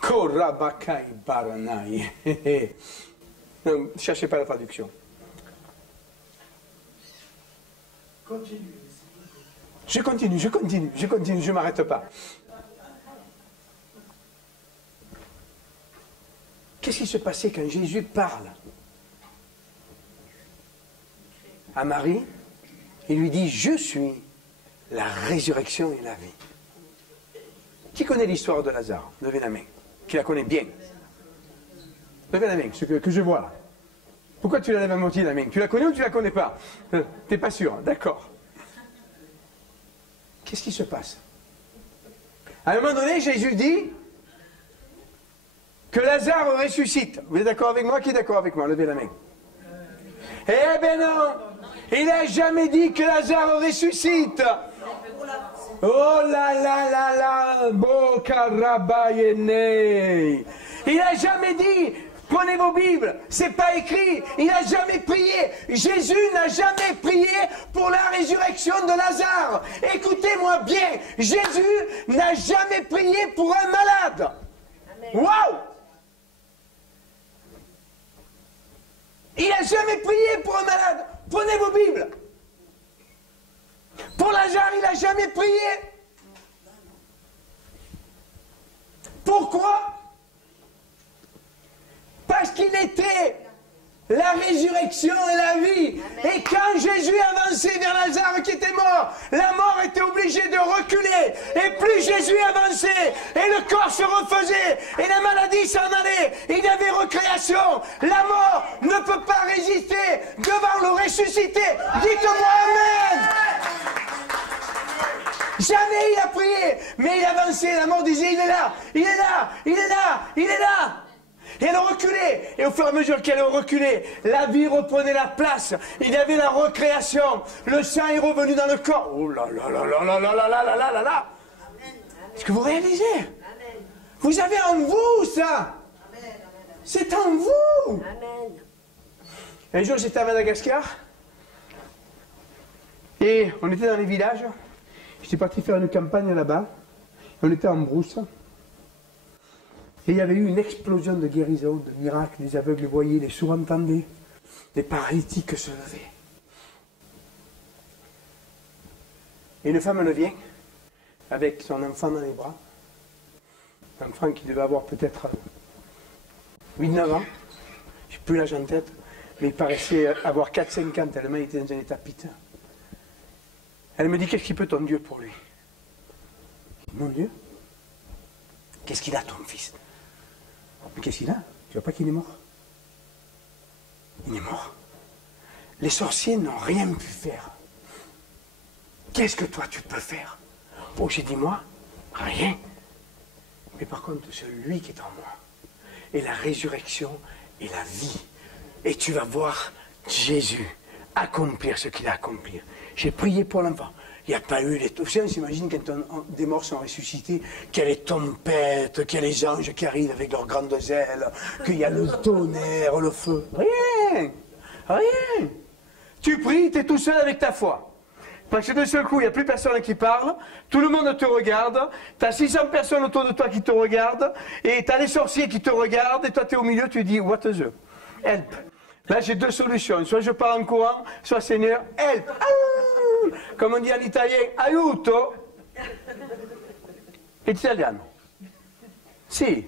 Korabakai baranai. Ne cherchez pas la traduction. Je continue, je ne m'arrête pas. Qu'est-ce qui se passait quand Jésus parle à Marie? Il lui dit, je suis la résurrection et la vie. Qui connaît l'histoire de Lazare? Levez la main. Qui la connaît bien? Levez la main, ce que je vois là. Pourquoi tu la lèves à moitié la main? Tu la connais ou tu la connais pas? T'es pas sûr, d'accord. Qu'est-ce qui se passe? À un moment donné, Jésus dit que Lazare ressuscite. Vous êtes d'accord avec moi? Qui est d'accord avec moi? Levez la main. Eh ben non! Il n'a jamais dit que Lazare ressuscite. Oh là là là là! Bokarabayene. Il n'a jamais dit. Prenez vos Bibles, c'est pas écrit. Il n'a jamais prié. Jésus n'a jamais prié pour la résurrection de Lazare. Écoutez-moi bien. Jésus n'a jamais prié pour un malade. Waouh! Il n'a jamais prié pour un malade. Prenez vos Bibles. Pour Lazare, il n'a jamais prié. Pourquoi? Parce qu'il était la résurrection et la vie. Et quand Jésus avançait vers Lazare qui était mort, la mort était obligée de reculer. Et plus Jésus avançait, et le corps se refaisait, et la maladie s'en allait, il y avait recréation. La mort ne peut pas résister devant le ressuscité. Dites-moi Amen. Jamais il a prié, mais il avançait, la mort disait, il est là, il est là, il est là, il est là. Et elle reculait. Et au fur et à mesure qu'elle reculait, la vie reprenait la place. Il y avait la recréation. Le sang est revenu dans le corps. Oh là là là là là là là là là là là là. Est-ce que vous réalisez? Vous avez en vous ça. C'est en vous. Un jour j'étais à Madagascar. Et on était dans les villages. J'étais parti faire une campagne là-bas. On était en brousse. Et il y avait eu une explosion de guérison, de miracles. Les aveugles voyaient, les sourds entendaient, les paralytiques se levaient. Et une femme, elle vient avec son enfant dans les bras. Un enfant qui devait avoir peut-être 8-9 ans. Je n'ai plus l'âge en tête. mais il paraissait avoir 4-5 ans, tellement il était dans un état piteux. Elle me dit, qu'est-ce qu'il peut ton Dieu pour lui? Mon Dieu? Qu'est-ce qu'il a ton fils? Mais qu'est-ce qu'il a? Tu vois pas qu'il est mort? Il est mort. Les sorciers n'ont rien pu faire. Qu'est-ce que toi tu peux faire? Oh, j'ai dit moi, rien. Mais par contre, celui qui est en moi, et la résurrection et la vie. Et tu vas voir Jésus accomplir ce qu'il a accompli. J'ai prié pour l'enfant. Il n'y a pas eu les... Vous savez, on s'imagine quand des morts sont ressuscités, qu'il y a les tempêtes, qu'il y a les anges qui arrivent avec leurs grandes ailes, qu'il y a le tonnerre, le feu. Rien. Rien. Tu pries, tu es tout seul avec ta foi. Parce que d'un seul coup, il n'y a plus personne qui parle, tout le monde te regarde, tu as 600 personnes autour de toi qui te regardent, et tu as les sorciers qui te regardent, et toi tu es au milieu, tu dis, what is it? Help. Là j'ai deux solutions, soit je pars en courant, soit Seigneur, help. Ah, comme on dit en italien, aiuto. Italiano. Si.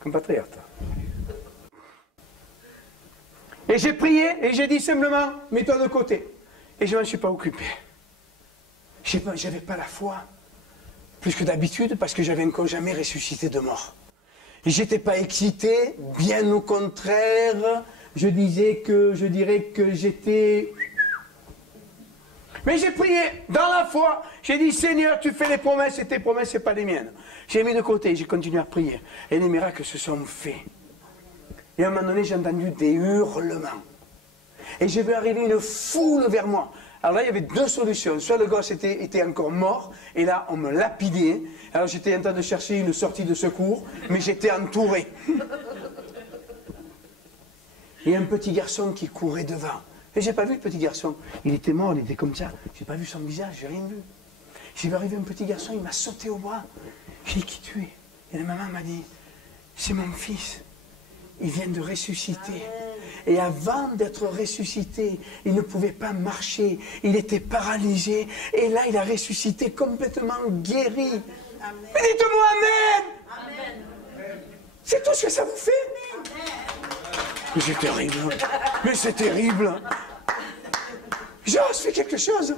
Compatriote. Et j'ai prié et j'ai dit simplement, mets-toi de côté. Et je ne m'en suis pas occupé. J'avais pas la foi. Plus que d'habitude, parce que j'avais encore jamais ressuscité de mort. Et j'étais pas excité, bien au contraire, je dirais que j'étais... Mais j'ai prié dans la foi. J'ai dit, Seigneur, tu fais les promesses et tes promesses, ce n'est pas les miennes. J'ai mis de côté, j'ai continué à prier. Et les miracles se sont faits. Et à un moment donné, j'ai entendu des hurlements. Et j'ai vu arriver une foule vers moi. Alors là, il y avait deux solutions. Soit le gosse était encore mort, et là, on me lapidait. Alors j'étais en train de chercher une sortie de secours, mais j'étais entouré. Et un petit garçon qui courait devant. Et j'ai pas vu le petit garçon. Il était mort, il était comme ça. J'ai pas vu son visage, j'ai rien vu. J'ai vu arriver un petit garçon, il m'a sauté au bras. J'ai dit, qui tu es? Et la maman m'a dit, c'est mon fils. Il vient de ressusciter. Et avant d'être ressuscité, il ne pouvait pas marcher. Il était paralysé. Et là, il a ressuscité complètement guéri. Amen. Mais dites-moi Amen. Amen. C'est tout ce que ça vous fait? Mais c'est terrible. Mais c'est terrible. J'ose faire quelque chose.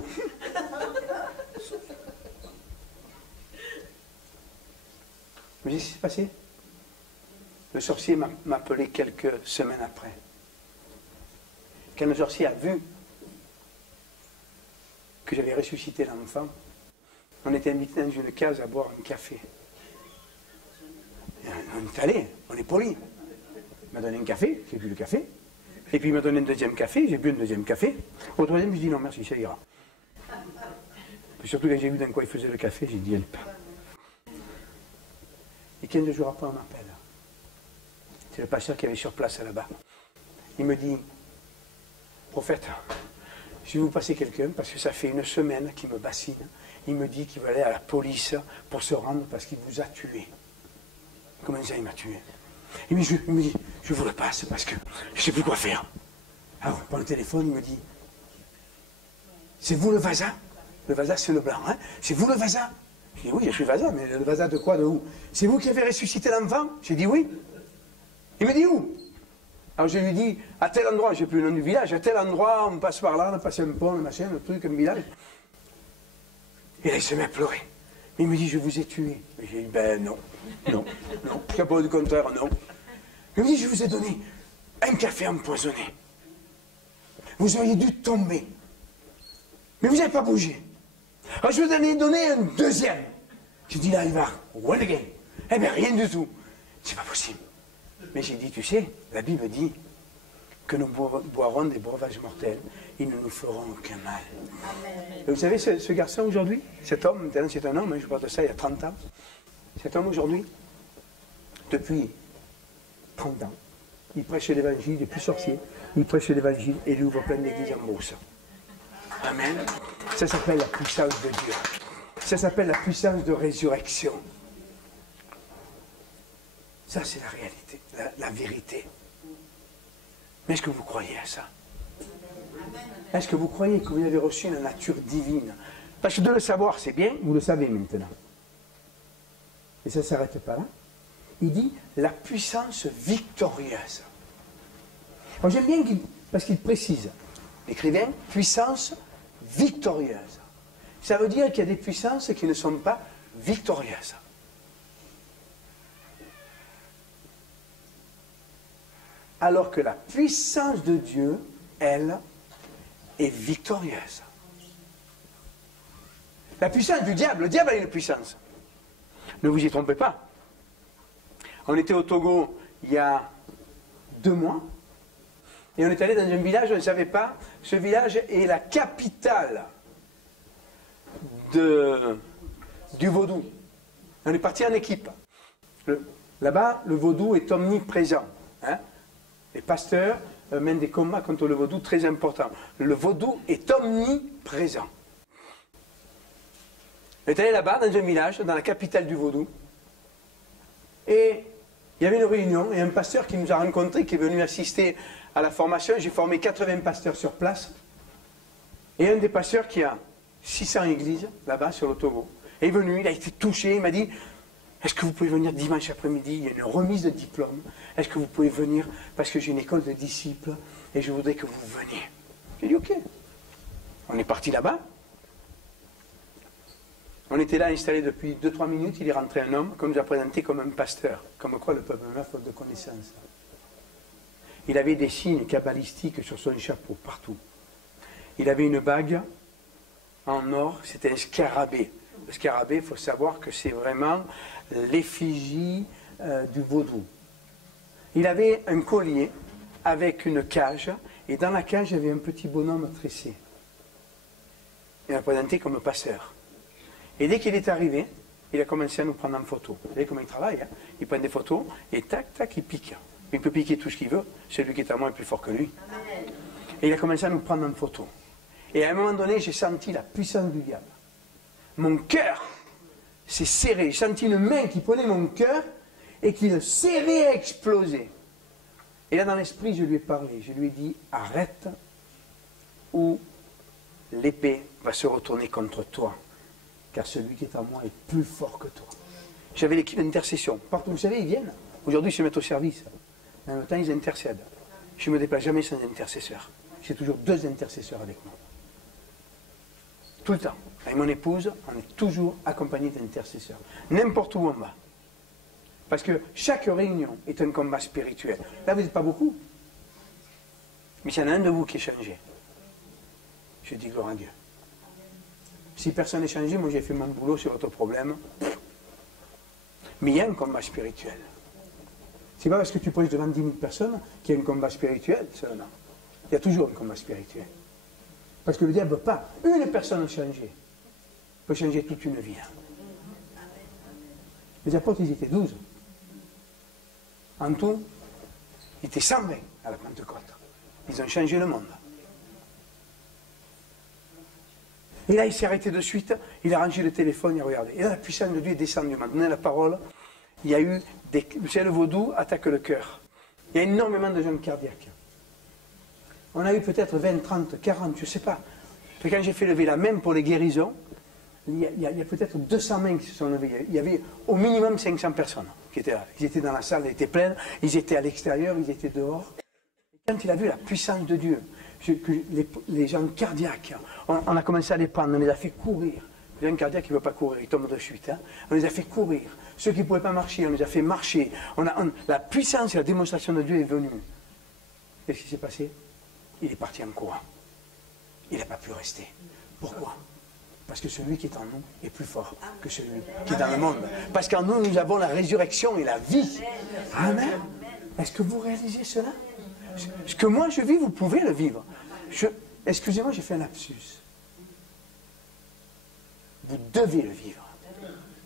Vous voyez ce qui s'est passé? Le sorcier m'a appelé quelques semaines après. Quand le sorcier a vu que j'avais ressuscité l'enfant, on était invités dans une case à boire un café. Et on est allé, on est poli. Il m'a donné un café, j'ai bu le café. Et puis il m'a donné un deuxième café, j'ai bu un deuxième café. Au troisième, je dis non merci, ça ira. Et surtout quand j'ai vu dans quoi il faisait le café, j'ai dit help. Et 15 jours après, on m'appelle. C'est le pasteur qui avait sur place là-bas. Il me dit, prophète, je vais vous passer quelqu'un parce que ça fait une semaine qu'il me bassine. Il me dit qu'il va aller à la police pour se rendre parce qu'il vous a tué. Comment ça, il m'a tué? Il me dit, je vous le passe parce que je ne sais plus quoi faire. Alors, par le téléphone, il me dit, c'est vous le Vasa? Le Vasa, c'est le blanc, hein? C'est vous le Vasa? Je dis, oui, je suis Vasa, mais le Vasa de quoi, de où? C'est vous qui avez ressuscité l'enfant? J'ai dit, oui. Il me dit, où? Alors je lui dis, à tel endroit, je n'ai plus le nom du village, à tel endroit, on passe par là, on passe un pont, un machin, un truc, un village. Et là, il se met à pleurer. Il me dit, je vous ai tué. J'ai dit, ben non, non, non, jusqu'à preuve du contraire, non. Il me dit, je vous ai donné un café empoisonné. Vous auriez dû tomber. Mais vous n'avez pas bougé. Alors je vous en ai donné un deuxième. J'ai dit, là, il va, one again. Eh bien, rien du tout. C'est pas possible. Mais j'ai dit, tu sais, la Bible dit que nous boirons des breuvages mortels, ils ne nous feront aucun mal. Amen. Et vous savez, ce garçon aujourd'hui, cet homme, maintenant c'est un homme, hein, je parle de ça il y a 30 ans, cet homme aujourd'hui, depuis 30 ans, il prêche l'évangile, il n'est plus sorcier, il prêche l'évangile et il ouvre plein d'églises en Beauce. Amen. Ça s'appelle la puissance de Dieu. Ça s'appelle la puissance de résurrection. Ça, c'est la réalité, la vérité. Mais est-ce que vous croyez à ça? Est-ce que vous croyez que vous avez reçu la nature divine? Parce que de le savoir, c'est bien, vous le savez maintenant. Et ça ne s'arrête pas là. Il dit la puissance victorieuse. Alors j'aime bien parce qu'il précise, l'écrivain, puissance victorieuse. Ça veut dire qu'il y a des puissances qui ne sont pas victorieuses. Alors que la puissance de Dieu, elle, est victorieuse. La puissance du diable, le diable a une puissance. Ne vous y trompez pas. On était au Togo il y a 2 mois, et on est allé dans un village, on ne savait pas, ce village est la capitale du vaudou. On est parti en équipe. Là-bas, le vaudou est omniprésent. Hein? Les pasteurs mènent des combats contre le vaudou très importants. Le vaudou est omniprésent. On est allé là-bas, dans un village, dans la capitale du vaudou, et il y avait une réunion, et un pasteur qui nous a rencontrés, qui est venu assister à la formation. J'ai formé 80 pasteurs sur place, et un des pasteurs qui a 600 églises, là-bas, sur le Togo, est venu, il a été touché, il m'a dit, est-ce que vous pouvez venir dimanche après-midi, il y a une remise de diplôme, est-ce que vous pouvez venir, parce que j'ai une école de disciples, et je voudrais que vous veniez. J'ai dit, ok. On est parti là-bas. On était là installé depuis 2-3 minutes, il est rentré un homme qu'on nous a présenté comme un pasteur, comme quoi le peuple meurt faute de connaissance. Il avait des signes kabbalistiques sur son chapeau, partout. Il avait une bague en or, c'était un scarabée. Le scarabée, il faut savoir que c'est vraiment l'effigie du vaudou. Il avait un collier avec une cage, et dans la cage, il y avait un petit bonhomme tressé. Il l'a présenté comme pasteur. Et dès qu'il est arrivé, il a commencé à nous prendre en photo. Vous savez comment il travaille, hein? Il prend des photos et tac, tac, il pique. Il peut piquer tout ce qu'il veut, celui qui est à moi est plus fort que lui. Et il a commencé à nous prendre en photo. Et à un moment donné, j'ai senti la puissance du diable. Mon cœur s'est serré. J'ai senti une main qui prenait mon cœur et qui le serrait à exploser. Et là, dans l'esprit, je lui ai parlé. Je lui ai dit, arrête ou l'épée va se retourner contre toi. Car celui qui est en moi est plus fort que toi. J'avais l'équipe d'intercession. Partout, vous savez, ils viennent. Aujourd'hui, ils se mettent au service. Mais en même temps, ils intercèdent. Je ne me déplace jamais sans intercesseur. J'ai toujours 2 intercesseurs avec moi. Tout le temps. Avec mon épouse, on est toujours accompagné d'intercesseurs. N'importe où on va. Parce que chaque réunion est un combat spirituel. Là, vous n'êtes pas beaucoup. Mais s'il y en a un de vous qui est changé, je dis gloire à Dieu. Si personne n'est changé, moi j'ai fait mon boulot sur votre problème. Mais il y a un combat spirituel. C'est pas parce que tu prêches devant 10 000 personnes qu'il y a un combat spirituel seulement. Il y a toujours un combat spirituel. Parce que le diable ne peut pas une personne changer. Il peut changer toute une vie. Les apôtres, ils étaient 12. En tout, ils étaient 120 à la Pentecôte. Ils ont changé le monde. Et là, il s'est arrêté de suite, il a rangé le téléphone, il a regardé. Et là, la puissance de Dieu est descendue. Il m'a donné la parole. Il y a eu des... Vous savez, le vaudou attaque le cœur. Il y a énormément de jeunes cardiaques. On a eu peut-être 20, 30, 40, je ne sais pas. Puis quand j'ai fait lever la main pour les guérisons, il y a peut-être 200 mains qui se sont levées. Il y avait au minimum 500 personnes qui étaient là. Ils étaient dans la salle, elle était pleine, ils étaient à l'extérieur, ils étaient dehors. Et quand il a vu la puissance de Dieu, les gens cardiaques, on a commencé à les prendre, on les a fait courir. Les gens cardiaques qui ne veulent pas courir, ils tombent de suite. Hein. On les a fait courir. Ceux qui ne pouvaient pas marcher, on les a fait marcher. La puissance et la démonstration de Dieu est venue. Qu'est-ce qui s'est passé? Il est parti en courant. Il n'a pas pu rester. Pourquoi? Parce que celui qui est en nous est plus fort que celui qui est dans le monde. Parce qu'en nous, nous avons la résurrection et la vie. Amen. Est-ce que vous réalisez cela? Ce que moi je vis, vous pouvez le vivre. Excusez-moi, j'ai fait un lapsus. Vous devez le vivre.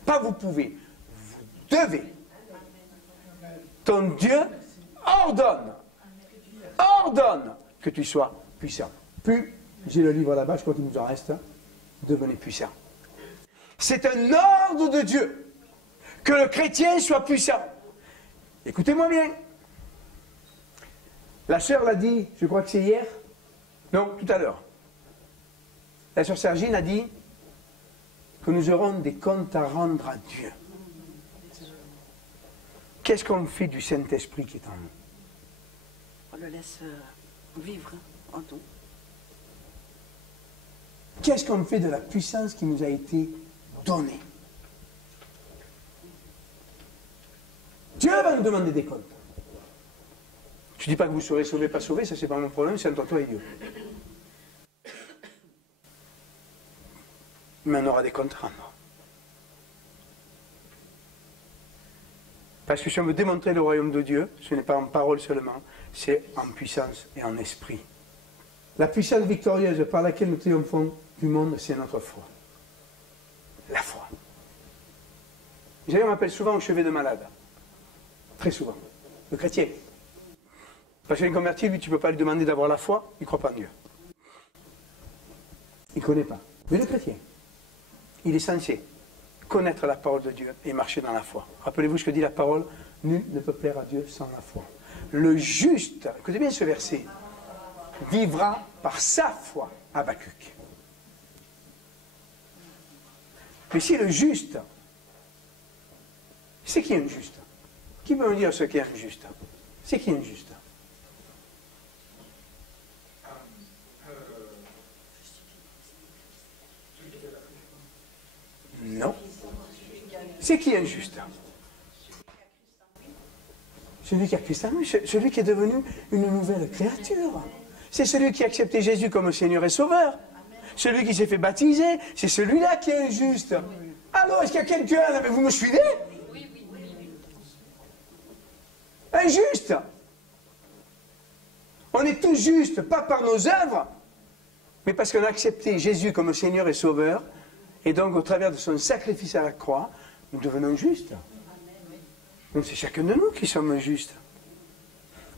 Pas vous pouvez, vous devez. Ton Dieu ordonne que tu sois puissant. Puis, j'ai le livre là-bas, je crois qu'il nous en reste. Devenez puissant. C'est un ordre de Dieu que le chrétien soit puissant. Écoutez-moi bien. La sœur l'a dit, je crois que c'est hier. Non, tout à l'heure. La sœur Sergine a dit que nous aurons des comptes à rendre à Dieu. Qu'est-ce qu'on fait du Saint-Esprit qui est en nous? On le laisse vivre en nous. Qu'est-ce qu'on fait de la puissance qui nous a été donnée? Dieu va nous demander des comptes. Je ne dis pas que vous serez sauvé, pas sauvé, ça c'est pas mon problème, c'est entre toi et Dieu. Mais on aura des comptes à rendre. Parce que si on veut démontrer le royaume de Dieu, ce n'est pas en parole seulement, c'est en puissance et en esprit. La puissance victorieuse par laquelle nous triomphons du monde, c'est notre foi. La foi. Vous savez, on m'appelle souvent au chevet de malade. Très souvent. Le chrétien. Parce qu'un converti, lui, tu ne peux pas lui demander d'avoir la foi, il ne croit pas en Dieu. Il ne connaît pas. Mais le chrétien, il est censé connaître la parole de Dieu et marcher dans la foi. Rappelez-vous ce que dit la parole, nul ne peut plaire à Dieu sans la foi. Le juste, écoutez bien ce verset, vivra par sa foi, Habakkuk. Mais si le juste, c'est qui un juste? Qui peut me dire ce qu'est un juste? C'est qui un juste? Non. C'est qui un juste? Celui qui a Christ en lui, celui qui est devenu une nouvelle créature. C'est celui qui a accepté Jésus comme Seigneur et Sauveur. Celui qui s'est fait baptiser, c'est celui-là qui est juste. Alors, est-ce qu'il y a quelqu'un, vous me suivez? Injuste. On est tous justes, pas par nos œuvres, mais parce qu'on a accepté Jésus comme Seigneur et Sauveur, et donc au travers de son sacrifice à la croix, nous devenons justes. Donc c'est chacun de nous qui sommes justes.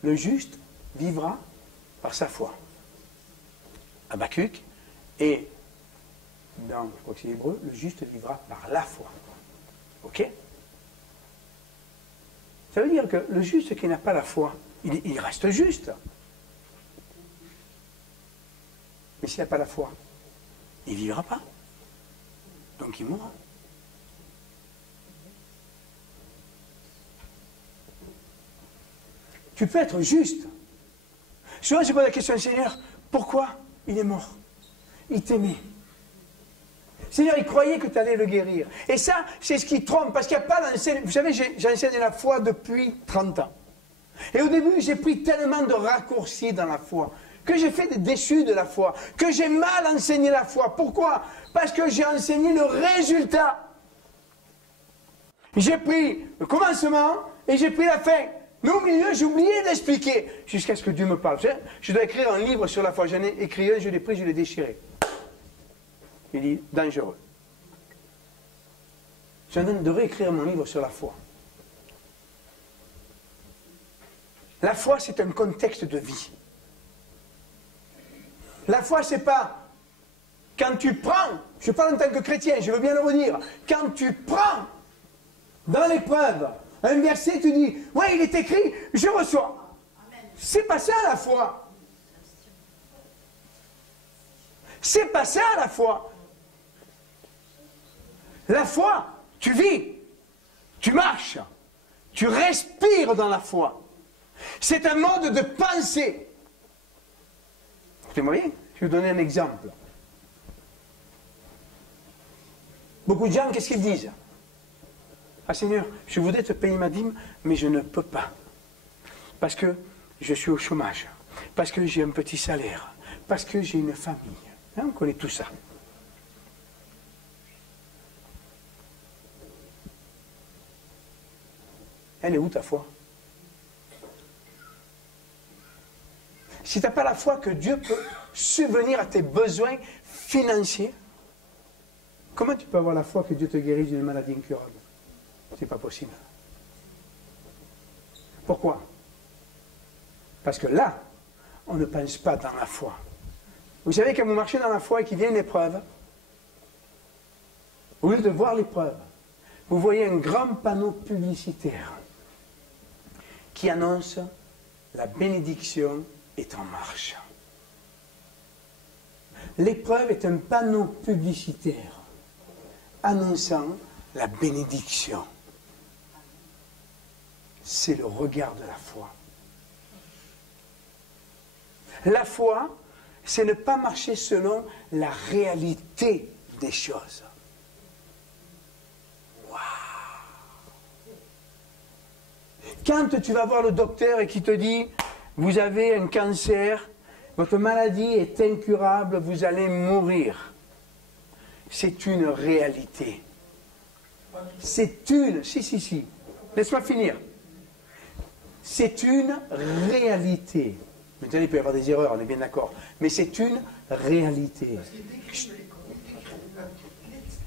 Le juste vivra par sa foi. Habakkuk, et dans, je crois que c'est hébreu, le juste vivra par la foi. Ok? Ça veut dire que le juste qui n'a pas la foi, il reste juste. Mais s'il n'a pas la foi, il ne vivra pas. Donc il mourra. Tu peux être juste. Souvent, je pose la question au Seigneur, pourquoi il est mort? Il t'aimait. Seigneur, il croyait que tu allais le guérir. Et ça, c'est ce qui trompe, parce qu'il n'y a pas d'enseignement. Vous savez, j'enseigne la foi depuis 30 ans. Et au début, j'ai pris tellement de raccourcis dans la foi, que j'ai fait des déçus de la foi, que j'ai mal enseigné la foi. Pourquoi? Parce que j'ai enseigné le résultat. J'ai pris le commencement et j'ai pris la fin. Mais au milieu, j'ai oublié d'expliquer, jusqu'à ce que Dieu me parle. Je dois écrire un livre sur la foi. J'en ai écrit un, je l'ai pris, je l'ai déchiré. Il dit, dangereux. Je devrais écrire mon livre sur la foi. La foi, c'est un contexte de vie. La foi, c'est pas quand tu prends, je parle en tant que chrétien, je veux bien le redire, quand tu prends dans l'épreuve un verset, tu dis, ouais, il est écrit, je reçois. C'est pas ça la foi. C'est pas ça la foi. La foi, tu vis, tu marches, tu respires dans la foi. C'est un mode de pensée. Écoutez-moi bien, je vais vous donner un exemple. Beaucoup de gens, qu'est-ce qu'ils disent? Ah Seigneur, je voudrais te payer ma dîme, mais je ne peux pas. Parce que je suis au chômage. Parce que j'ai un petit salaire. Parce que j'ai une famille. Hein, on connaît tout ça. Elle est où ta foi? Si tu n'as pas la foi que Dieu peut subvenir à tes besoins financiers, comment tu peux avoir la foi que Dieu te guérisse d'une maladie incurable? C'est pas possible. Pourquoi? Parce que là, on ne pense pas dans la foi. Vous savez, quand vous marchez dans la foi et qu'il vient une épreuve, au lieu de voir l'épreuve, vous voyez un grand panneau publicitaire qui annonce la bénédiction est en marche. L'épreuve est un panneau publicitaire annonçant la bénédiction. c'est le regard de la foi. La foi, c'est ne pas marcher selon la réalité des choses. Waouh! Quand tu vas voir le docteur et qu'il te dit, vous avez un cancer, votre maladie est incurable, vous allez mourir. C'est une réalité. C'est une... Si. Laisse-moi finir. C'est une réalité. Maintenant, il peut y avoir des erreurs, on est bien d'accord. Mais c'est une réalité.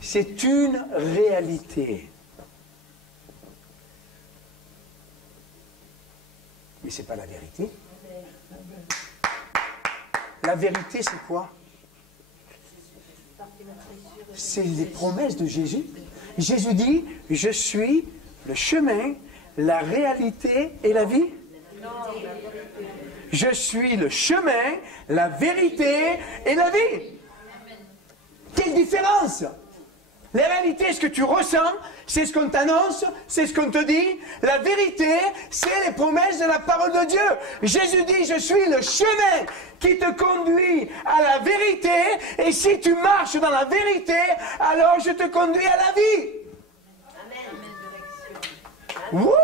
C'est une réalité. Mais ce n'est pas la vérité. La vérité, c'est quoi? C'est les promesses de Jésus. Jésus dit, je suis le chemin, la réalité et la vie. Je suis le chemin, la vérité et la vie. Quelle différence! La réalité, ce que tu ressens, c'est ce qu'on t'annonce, c'est ce qu'on te dit. La vérité, c'est les promesses de la parole de Dieu. Jésus dit, je suis le chemin qui te conduit à la vérité. Et si tu marches dans la vérité, alors je te conduis à la vie. Amen. Wouh!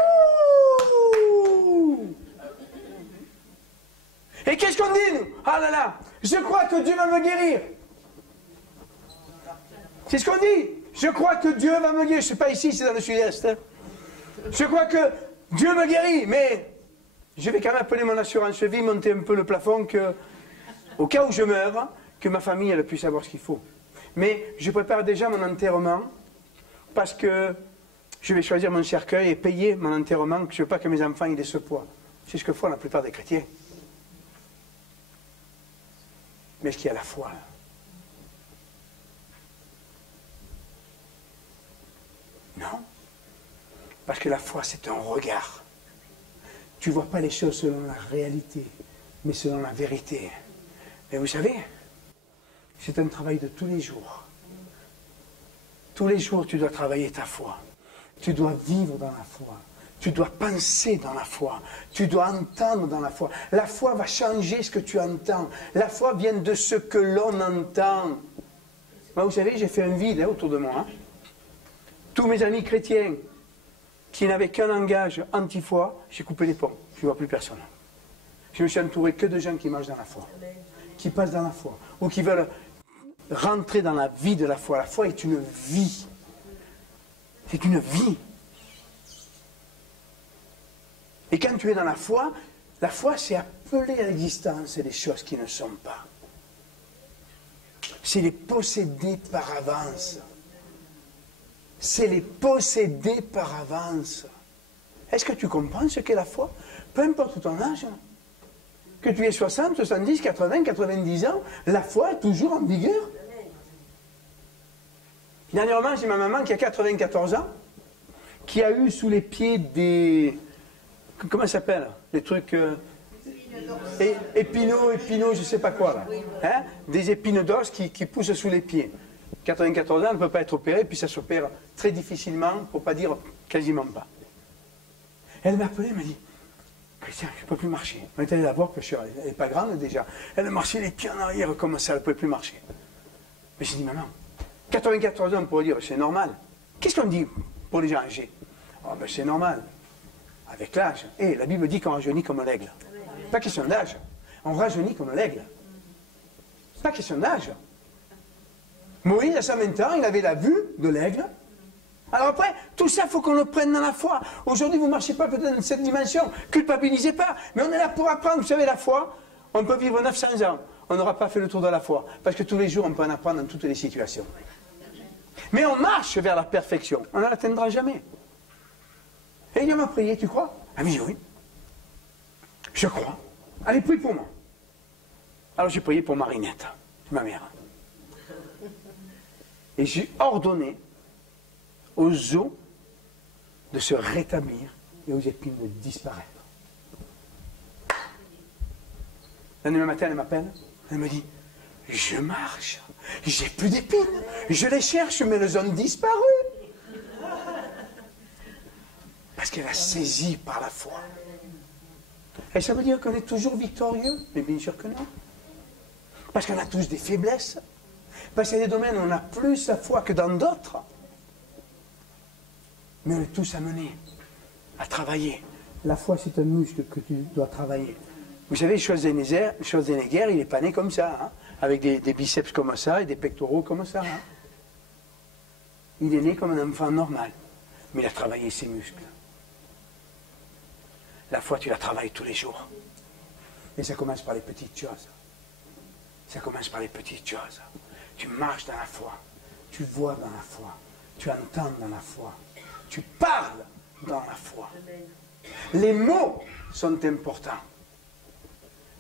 Et qu'est-ce qu'on dit, nous? Ah là là, je crois que Dieu va me guérir. C'est ce qu'on dit. Je crois que Dieu va me guérir. Je ne suis pas ici, c'est dans le sud-est. Hein. Je crois que Dieu me guérit, mais je vais quand même appeler mon assurance vie, monter un peu le plafond, que, au cas où je meurs, que ma famille elle puisse savoir ce qu'il faut. Mais je prépare déjà mon enterrement, parce que je vais choisir mon cercueil et payer mon enterrement, que je ne veux pas que mes enfants aient ce poids. C'est ce que font la plupart des chrétiens. Mais est-ce qu'il y a la foi là? Non. Parce que la foi, c'est un regard. Tu ne vois pas les choses selon la réalité, mais selon la vérité. Mais vous savez, c'est un travail de tous les jours. Tous les jours, tu dois travailler ta foi. Tu dois vivre dans la foi. Tu dois penser dans la foi. Tu dois entendre dans la foi. La foi va changer ce que tu entends. La foi vient de ce que l'on entend. Moi, vous savez, j'ai fait un vide autour de moi. Hein. Tous mes amis chrétiens qui n'avaient qu'un langage anti-foi, j'ai coupé les ponts. Je ne vois plus personne. Je me suis entouré que de gens qui marchent dans la foi, qui passent dans la foi, ou qui veulent rentrer dans la vie de la foi. La foi est une vie. C'est une vie. Et quand tu es dans la foi c'est appeler à l'existence des choses qui ne sont pas. C'est les posséder par avance. C'est les posséder par avance. Est-ce que tu comprends ce qu'est la foi? Peu importe ton âge, que tu aies 60, 70, 80, 90 ans, la foi est toujours en vigueur. Dernièrement, j'ai ma maman qui a 94 ans, qui a eu sous les pieds des... Comment ça s'appelle? Les trucs... épinaux, je ne sais pas quoi, là. Hein? Des épines d'os qui poussent sous les pieds. 94 ans, elle ne peut pas être opérée, puis ça s'opère très difficilement, pour ne pas dire quasiment pas. Elle m'a appelé, elle m'a dit, Christian, je ne peux plus marcher. On est allé la voir, parce qu'elle n'est pas grande déjà. Elle marchait les pieds en arrière comme ça, elle ne pouvait plus marcher. Mais j'ai dit, maman, 94 ans, on pourrait dire, c'est normal. Qu'est-ce qu'on dit pour les gens âgés? Oh, ben, c'est normal, avec l'âge. Et la Bible dit qu'on rajeunit comme l'aigle. Pas question d'âge, on rajeunit comme l'aigle. Pas question d'âge. Moïse, à 120 ans, il avait la vue de l'aigle. Alors après, tout ça, il faut qu'on le prenne dans la foi. Aujourd'hui, vous ne marchez pas peut-être dans cette dimension. Culpabilisez pas. Mais on est là pour apprendre. Vous savez, la foi, on peut vivre 900 ans. On n'aura pas fait le tour de la foi. Parce que tous les jours, on peut en apprendre dans toutes les situations. Mais on marche vers la perfection. On ne l'atteindra jamais. Et il m'a prié, tu crois? Ah oui, oui. Je crois. Allez, prie pour moi. Alors j'ai prié pour Marinette, ma mère. Et j'ai ordonné aux os de se rétablir et aux épines de disparaître. Le lendemain matin, elle m'appelle, elle me dit, je marche, j'ai plus d'épines, je les cherche, mais elles ont disparu. Parce qu'elle a saisi par la foi. Et ça veut dire qu'on est toujours victorieux? Mais bien sûr que non. Parce qu'on a tous des faiblesses. Parce qu'il y a des domaines où on a plus la foi que dans d'autres. Mais on est tous amenés à travailler. La foi, c'est un muscle que tu dois travailler. Vous savez, Schwarzenegger, il n'est pas né comme ça, hein, avec des biceps comme ça et des pectoraux comme ça. Hein. Il est né comme un enfant normal, mais il a travaillé ses muscles. La foi, tu la travailles tous les jours. Et ça commence par les petites choses. Ça commence par les petites choses. Tu marches dans la foi, tu vois dans la foi, tu entends dans la foi, tu parles dans la foi. Les mots sont importants.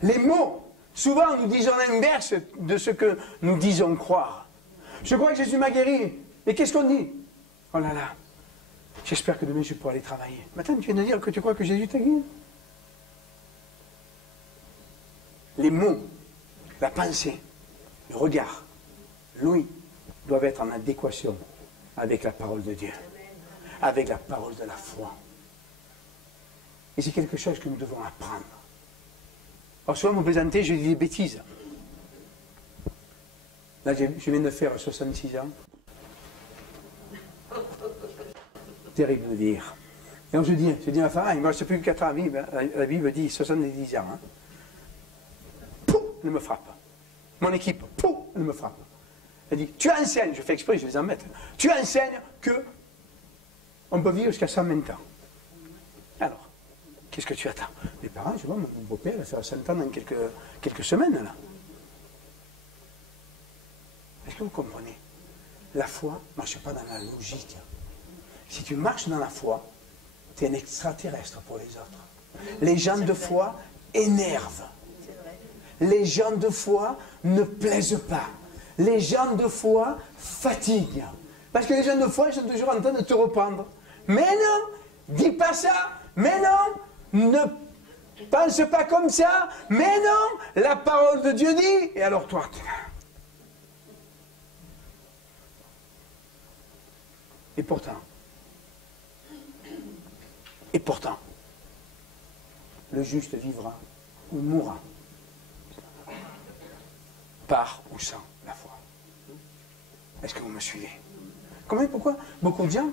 Les mots, souvent nous disons l'inverse de ce que nous disons croire. Je crois que Jésus m'a guéri. Et qu'est-ce qu'on dit? Oh là là, j'espère que demain je pourrai aller travailler. Maintenant tu viens de dire que tu crois que Jésus t'a guéri? Les mots, la pensée, le regard, l'ouïe doivent être en adéquation avec la parole de Dieu, avec la parole de la foi. Et c'est quelque chose que nous devons apprendre. Alors souvent vous plaisantez, je dis des bêtises. Là je viens de faire 66 ans. Terrible de dire. Et donc je dis à ma femme, il ne me reste plus que 4 ans à vivre. La Bible dit 70 ans. Hein. Pouf, elle me frappe. Mon équipe, pouf, elle me frappe. Elle dit, tu enseignes, je fais exprès, je les en mettre. Tu enseignes que on peut vivre jusqu'à 120 ans. Alors, qu'est-ce que tu attends? Les parents, je vois, mon beau-père va faire 100 ans dans quelques semaines, là. Est-ce que vous comprenez? La foi ne marche pas dans la logique. Si tu marches dans la foi, tu es un extraterrestre pour les autres. Les gens de foi énervent. Les gens de foi ne plaisent pas. Les gens de foi fatiguent. Parce que les gens de foi, ils sont toujours en train de te reprendre. Mais non, dis pas ça. Mais non, ne pense pas comme ça. Mais non, la parole de Dieu dit. Et alors toi, et pourtant, le juste vivra ou mourra, par ou sans la foi. Est-ce que vous me suivez? Pourquoi beaucoup de gens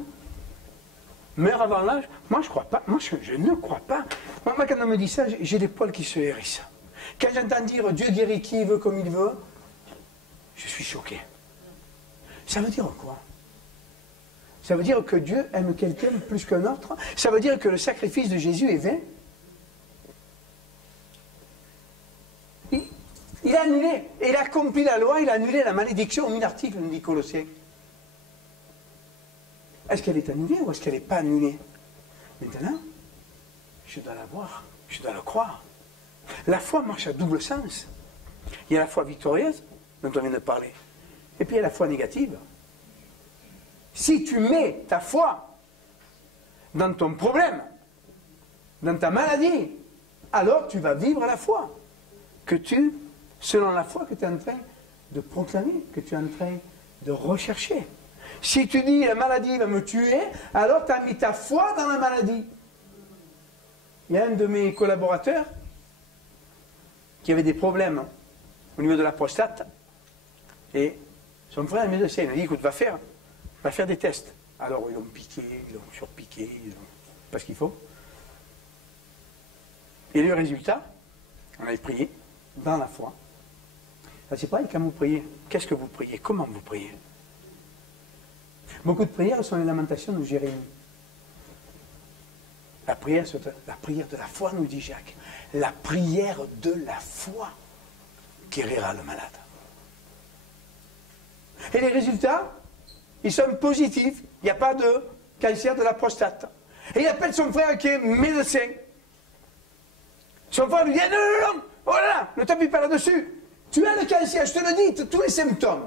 meurent avant l'âge? Moi, je ne crois pas. Moi, je ne crois pas. Moi, quand on me dit ça, j'ai les poils qui se hérissent. Quand j'entends dire Dieu guérit qui il veut comme il veut, je suis choqué. Ça veut dire quoi? Ça veut dire que Dieu aime quelqu'un plus qu'un autre? Ça veut dire que le sacrifice de Jésus est vain? Il a annulé, il a accompli la loi, il a annulé la malédiction en 1000 articles, nous dit Colossiens. Est-ce qu'elle est annulée ou est-ce qu'elle n'est pas annulée? Maintenant, je dois la voir, je dois la croire. La foi marche à double sens. Il y a la foi victorieuse, dont on vient de parler, et puis il y a la foi négative. Si tu mets ta foi dans ton problème, dans ta maladie, alors tu vas vivre la foi selon la foi que tu es en train de proclamer, que tu es en train de rechercher. Si tu dis la maladie va me tuer, alors tu as mis ta foi dans la maladie. Il y a un de mes collaborateurs qui avait des problèmes au niveau de la prostate, et son frère est médecin, il a dit écoute, va faire des tests. Alors ils l'ont piqué, ils l'ont surpiqué, pas ce qu'il faut. Et le résultat, on avait prié dans la foi. C'est pareil quand vous priez. Qu'est-ce que vous priez? Comment vous priez? Beaucoup de prières sont les lamentations de Jérémie. La prière de la foi, nous dit Jacques. La prière de la foi guérira le malade. Et les résultats, ils sont positifs. Il n'y a pas de cancer de la prostate. Et il appelle son frère qui est médecin. Son frère lui dit non, non, non, oh là là, ne t'appuie pas là-dessus. Tu as le cancer, je te le dis, tous les symptômes.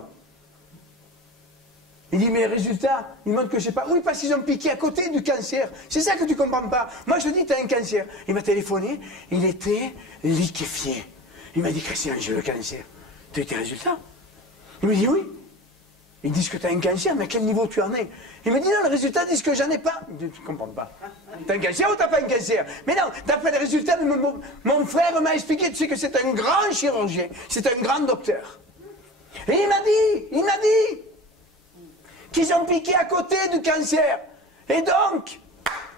Il dit, mais les résultats, ils montrent que je ne sais pas. Oui, parce qu'ils ont piqué à côté du cancer. C'est ça que tu ne comprends pas. Moi, je te dis, tu as un cancer. Il m'a téléphoné, il était liquéfié. Il m'a dit, Christian, j'ai le cancer. Tu as eu tes résultats? Il me dit, oui. Ils disent que tu as un cancer, mais à quel niveau tu en es? Il me dit non, les résultats disent que j'en ai pas. Je ne comprends pas. Tu as un cancer ou tu n'as pas un cancer? Mais non, d'après les résultats, mon frère m'a expliqué, tu sais que c'est un grand chirurgien, c'est un grand docteur. Et il m'a dit qu'ils ont piqué à côté du cancer. Et donc,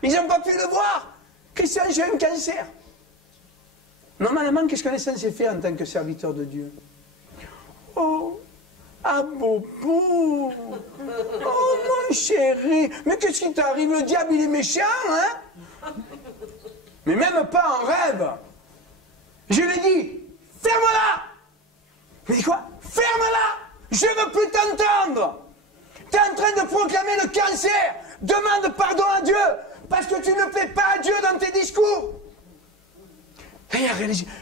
ils n'ont pas pu le voir. Christian, j'ai un cancer. Normalement, qu'est-ce qu'on est censé faire en tant que serviteur de Dieu? Oh, ah Bobo, oh mon chéri, mais qu'est-ce qui t'arrive? Le diable, il est méchant, hein? Mais même pas en rêve. Je lui ai dit, ferme-la. Il me dit quoi? Ferme-la. Je ne veux plus t'entendre. Tu es en train de proclamer le cancer. Demande pardon à Dieu, parce que tu ne plais pas à Dieu dans tes discours. Et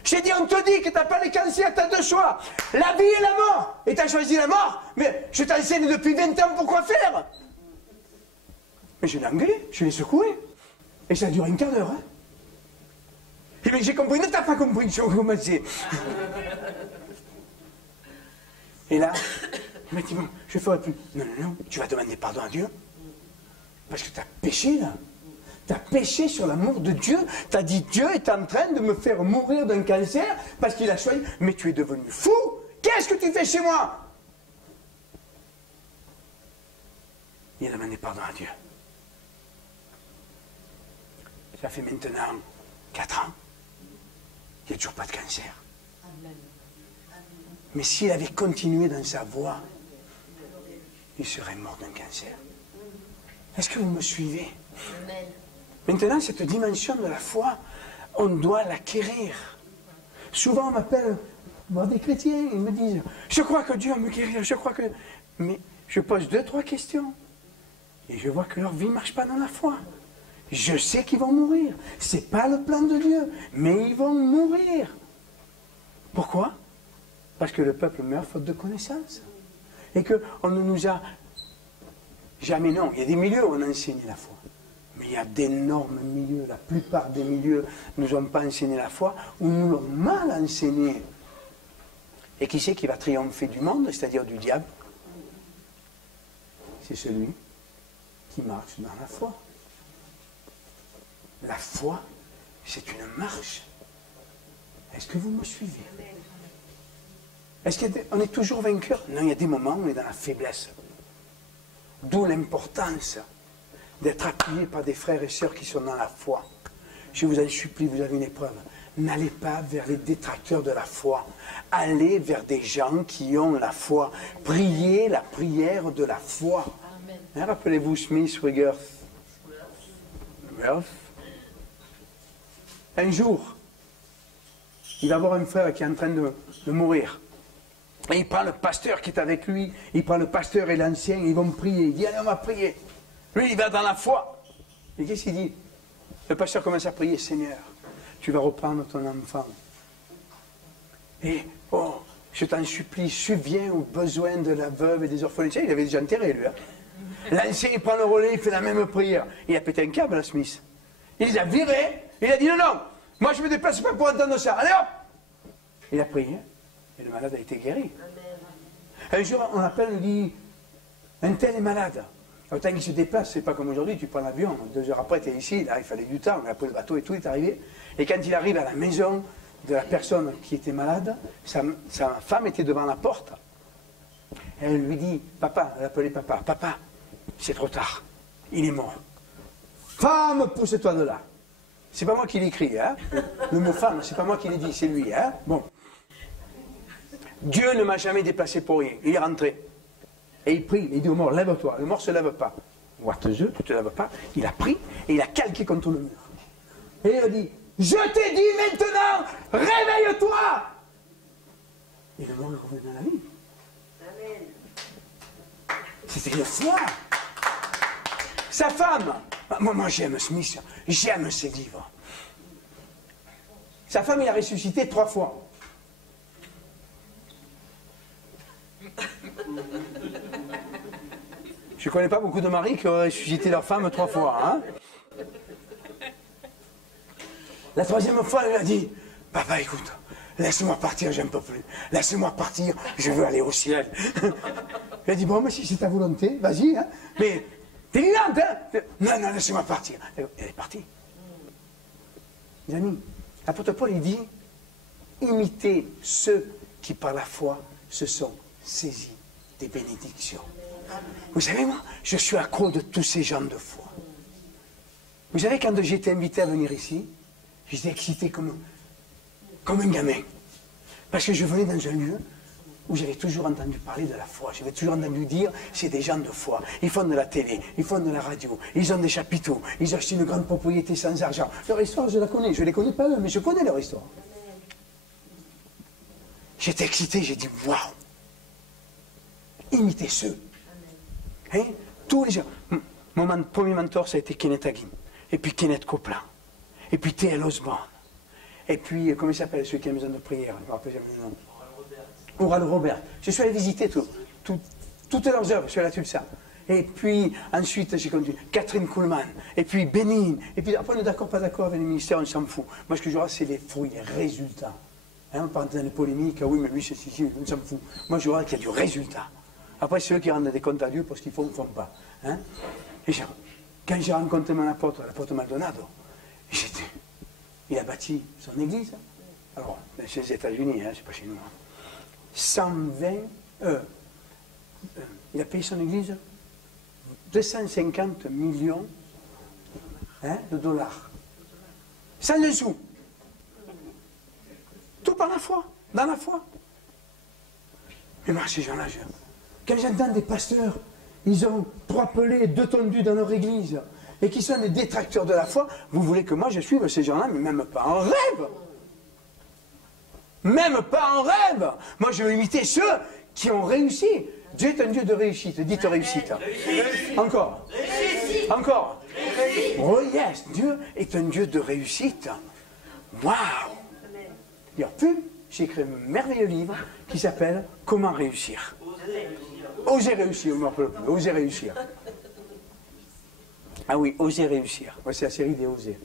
j'ai dit, on te dit que tu n'as pas le cancer, tu as deux choix. La vie et la mort. Et tu as choisi la mort. Mais je t'enseigne depuis 20 ans pourquoi faire. Mais je l'ai engueulé, je l'ai secoué. Et ça a duré un quart d'heure. Hein. Et mais j'ai compris, ne t'as pas compris, je commençais. Et là, il m'a dit, bon, je ne ferai plus. Non, non, non, tu vas demander pardon à Dieu. Parce que tu as péché là. Tu as péché sur l'amour de Dieu. Tu as dit Dieu est en train de me faire mourir d'un cancer parce qu'il a choisi. Mais tu es devenu fou. Qu'est-ce que tu fais chez moi? Il a demandé pardon à Dieu. Ça fait maintenant 4 ans. Il n'y a toujours pas de cancer. Mais s'il avait continué dans sa voie, il serait mort d'un cancer. Est-ce que vous me suivez? Maintenant, cette dimension de la foi, on doit l'acquérir. Souvent, on m'appelle des chrétiens, ils me disent, je crois que Dieu va me guérir, je crois que... Mais je pose 2-3 questions, et je vois que leur vie ne marche pas dans la foi. Je sais qu'ils vont mourir. Ce n'est pas le plan de Dieu, mais ils vont mourir. Pourquoi? Parce que le peuple meurt faute de connaissance. Et qu'on ne nous a jamais, non, il y a des milieux où on enseigne la foi. Mais il y a d'énormes milieux, la plupart des milieux ne nous ont pas enseigné la foi, ou nous l'ont mal enseigné. Et qui c'est qui va triompher du monde, c'est-à-dire du diable? C'est celui qui marche dans la foi. La foi, c'est une marche. Est-ce que vous me suivez? Est-ce qu'on est toujours vainqueur? Non, il y a des moments où on est dans la faiblesse. D'où l'importance d'être appuyé par des frères et sœurs qui sont dans la foi. Je vous en supplie, vous avez une épreuve. N'allez pas vers les détracteurs de la foi. Allez vers des gens qui ont la foi. Priez la prière de la foi. Hein, rappelez-vous Smith Wigglesworth. Un jour, il va voir un frère qui est en train de mourir. Et il prend le pasteur qui est avec lui, il prend le pasteur et l'ancien, ils vont prier. Il dit, allez, on va prier. Lui, il va dans la foi. Et qu'est-ce qu'il dit? Le pasteur commence à prier, Seigneur, tu vas reprendre ton enfant. Et, oh, je t'en supplie, subviens aux besoins de la veuve et des orphelins. Il avait déjà enterré, lui. Hein. L'ancien, il prend le relais, il fait la même prière. Il a pété un câble, à Smith. Il les a virés. Il a dit, non, non, moi je ne me déplace pas pour entendre ça. Allez, hop! Il a prié. Et le malade a été guéri. Un jour, on appelle, on dit, un tel est malade. Autant qu'il se déplace, c'est pas comme aujourd'hui, tu prends l'avion, 2 heures après, tu es ici, là, il fallait du temps, mais après le bateau et tout est arrivé. Et quand il arrive à la maison de la personne qui était malade, sa femme était devant la porte. Elle lui dit, papa, elle appelait papa, papa, c'est trop tard, il est mort. Femme, pousse-toi de là. C'est pas moi qui l'écris, hein. Le mot femme, c'est pas moi qui l'ai dit, c'est lui, hein. Bon. Dieu ne m'a jamais déplacé pour rien. Il est rentré. Et il prie, il dit au mort, lève-toi. Le mort ne se lève pas. What the tu ne te lèves pas. Il a pris et il a calqué contre le mur. Et il a dit, je t'ai dit maintenant, réveille-toi. Et le mort est revenu dans la vie. Amen. C'était une foi. Sa femme, moi j'aime Smith, j'aime ses livres. Sa femme, il a ressuscité 3 fois. Je ne connais pas beaucoup de maris qui auraient ressuscité leur femme 3 fois. Hein. La 3e fois, elle a dit, papa, écoute, laisse-moi partir, j'en peux plus. Laisse-moi partir, je veux aller au ciel. Il a dit, bon, mais si c'est ta volonté, vas-y, hein. Mais t'es vivante, hein. Non, non, laissez-moi partir. Elle est partie. Mes amis, l'apôtre Paul, il dit, imitez ceux qui, par la foi, se sont saisis des bénédictions. Vous savez, moi, je suis accro de tous ces gens de foi. Vous savez, quand j'ai été invité à venir ici, j'étais excité comme un gamin. Parce que je venais dans un lieu où j'avais toujours entendu parler de la foi. J'avais toujours entendu dire, c'est des gens de foi. Ils font de la télé, ils font de la radio, ils ont des chapiteaux, ils ont acheté une grande propriété sans argent. Leur histoire, je la connais. Je ne les connais pas eux, mais je connais leur histoire. J'étais excité, j'ai dit, waouh! Imitez ceux. Hein? Tous les gens. Mon premier mentor, ça a été Kenneth Hagin. Et puis Kenneth Copeland. Et puis T.L. Osborne. Et puis, comment il s'appelle, celui qui a une maison de prière? Je ne me rappelle jamais le nom. Oral Robert. Je suis allé visiter toutes leurs œuvres, je suis allé là-dessus ça. Et puis, ensuite, j'ai continué. Catherine Kuhlman. Et puis, Bénigne. Et puis, après, on est d'accord, pas d'accord avec les ministères, on s'en fout. Moi, ce que je vois, c'est les fruits, les résultats. Hein, on parle dans les polémiques, ah oui, mais lui, c'est ici, on s'en fout. Moi, je vois qu'il y a du résultat. Après, c'est eux qui rendent des comptes à Dieu pour ce qu'ils font ou ne font pas. Hein? Et quand j'ai rencontré mon apôtre, l'apôtre Maldonado, il a bâti son église. Alors, c'est les États-Unis, hein, c'est pas chez nous. 120, il a payé son église 250 millions de dollars. Sans un sou. Tout par la foi, dans la foi. Mais moi, ces gens-là, quand j'entends des pasteurs, ils ont 3 pelés, 2 tondus dans leur église, et qui sont des détracteurs de la foi, vous voulez que moi je suive ces gens-là, mais même pas en rêve. Même pas en rêve. Moi, je veux imiter ceux qui ont réussi. Dieu est un Dieu de réussite. Dites réussite. Encore. Encore. Oh yes, Dieu est un Dieu de réussite. Waouh. Et en plus, j'ai écrit un merveilleux livre qui s'appelle « Comment réussir ». Oser réussir, on ne me rappelle plus. Oser réussir. Ah oui, oser réussir. Ouais, c'est la série des osés.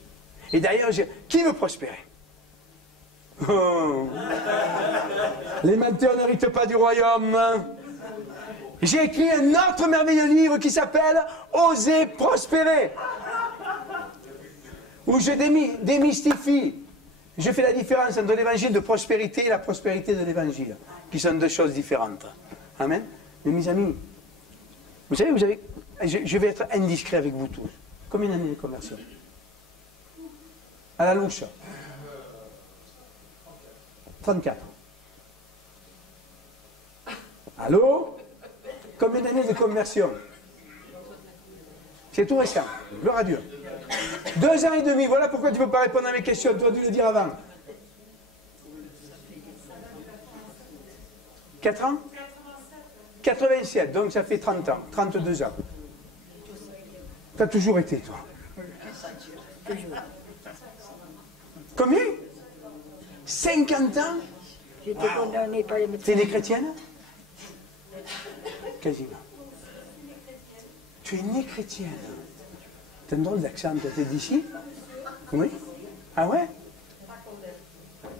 Et d'ailleurs, qui veut prospérer? Oh. Les menteurs n'héritent pas du royaume. J'ai écrit un autre merveilleux livre qui s'appelle « Oser prospérer ». Où je démystifie. Je fais la différence entre l'évangile de prospérité et la prospérité de l'évangile, qui sont 2 choses différentes. Amen. Mais mes amis, vous savez, je vais être indiscret avec vous tous. Combien d'années de conversion? À la louche. 34. Allô? Combien d'années de conversion? C'est tout récent. Gloire à Dieu. 2 ans et demi. Voilà pourquoi tu ne peux pas répondre à mes questions. Tu aurais dû le dire avant. 4 ans? 87. Donc ça fait 30 ans. 32 ans. Tu as toujours été, toi. Combien? 50 ans? J'étais condamnée par les médecins. Tu es née chrétienne? Quasiment. Tu es née chrétienne. Tu as un drôle d'accent, tu es d'ici? Oui? Ah ouais?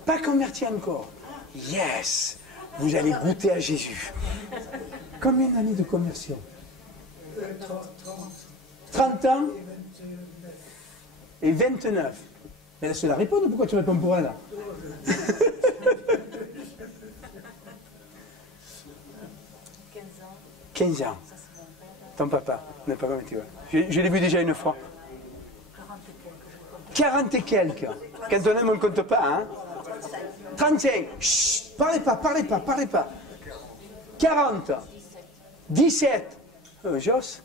Pas converti encore. Yes! Vous allez goûter à Jésus. Combien d'années de conversion? 30 ans? Et 29. Mais laisse-la répondre, pourquoi tu réponds pour elle? 15 ans. Ton papa n'est pas converti. Je l'ai vu déjà une fois. 40 et quelques. Quand on aime, on ne compte pas. Hein? 35. Chut, parlez pas. 40. 17. Joss.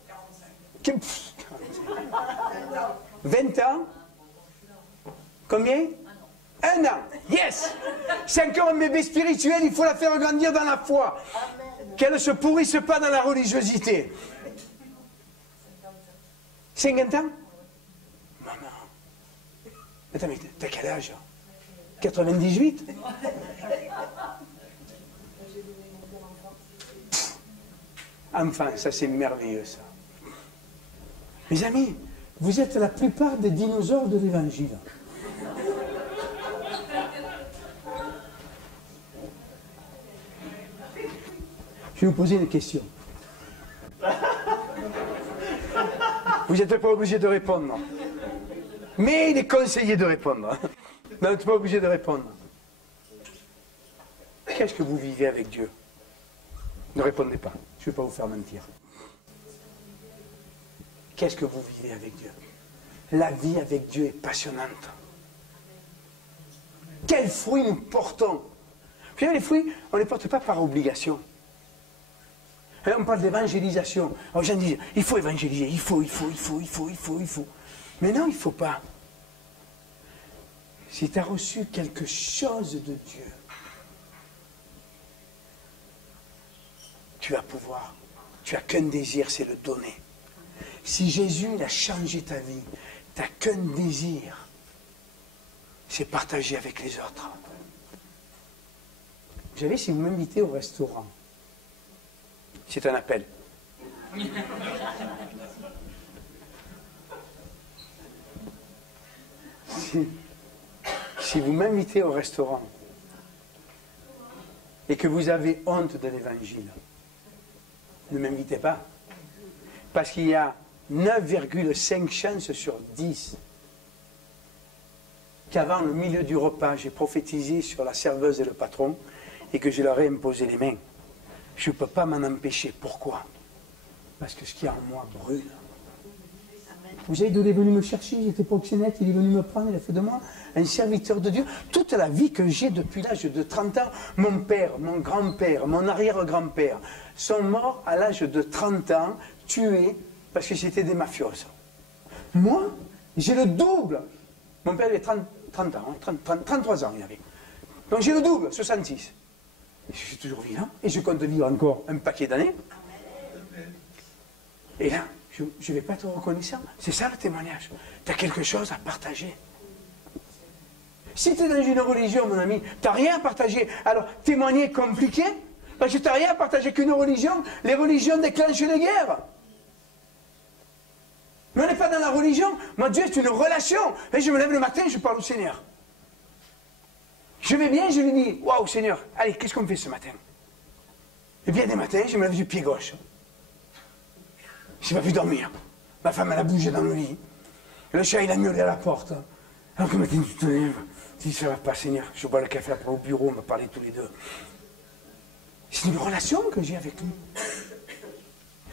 20 ans. Combien? 1 an. Yes. C'est encore un bébé spirituel, il faut la faire grandir dans la foi. Qu'elle ne se pourrisse pas dans la religiosité. 50 ans? Maman. Attends, mais t'as quel âge? 98? Enfin, ça c'est merveilleux ça. Mes amis, vous êtes la plupart des dinosaures de l'évangile. Je vais vous poser une question. Vous n'êtes pas obligé de répondre. Mais il est conseillé de répondre. Vous n'êtes pas obligé de répondre. Qu'est-ce que vous vivez avec Dieu? Ne répondez pas. Je ne vais pas vous faire mentir. Qu'est-ce que vous vivez avec Dieu? La vie avec Dieu est passionnante. Quels fruits nous portons? Puis les fruits, on ne les porte pas par obligation. On parle d'évangélisation. Les gens disent, il faut évangéliser, il faut. Mais non, il ne faut pas. Si tu as reçu quelque chose de Dieu, tu vas pouvoir. Tu n'as qu'un désir, c'est le donner. Si Jésus il a changé ta vie, tu n'as qu'un désir, c'est partager avec les autres. Vous savez, si vous m'invitez au restaurant, c'est un appel. Si vous m'invitez au restaurant et que vous avez honte de l'évangile, ne m'invitez pas. Parce qu'il y a 9,5 chances sur 10 qu'avant le milieu du repas, j'ai prophétisé sur la serveuse et le patron et que je leur ai imposé les mains. Je ne peux pas m'en empêcher. Pourquoi? Parce que ce qu'il y a en moi brûle. Vous savez d'où il est venu me chercher? J'étais proxénète, il est venu me prendre, il a fait de moi un serviteur de Dieu. Toute la vie que j'ai depuis l'âge de 30 ans, mon père, mon grand-père, mon arrière-grand-père sont morts à l'âge de 30 ans, tués parce que c'était des mafioses. Moi, j'ai le double. Mon père avait 30 ans, 33 ans il avait. Donc j'ai le double, 66. Je suis toujours vivant et je compte vivre encore un paquet d'années. Et là, je ne vais pas être reconnaissant. C'est ça le témoignage. Tu as quelque chose à partager. Si tu es dans une religion, mon ami, tu n'as rien à partager. Alors, témoigner est compliqué, parce que tu n'as rien à partager qu'une religion. Les religions déclenchent les guerres. Mais on n'est pas dans la religion. Moi, Dieu est une relation. Et je me lève le matin, je parle au Seigneur. Je vais bien, je lui dis, waouh Seigneur, allez, qu'est-ce qu'on fait ce matin? Et bien des matins, je me lève du pied gauche. Je n'ai pas pu dormir. Ma femme, elle a bougé dans le lit. Le chat, il a miaulé à la porte. Alors que matin, tu te lèves. Tu dis, ça va pas, Seigneur. Je bois le café après au bureau, on va parler tous les deux. C'est une relation que j'ai avec lui.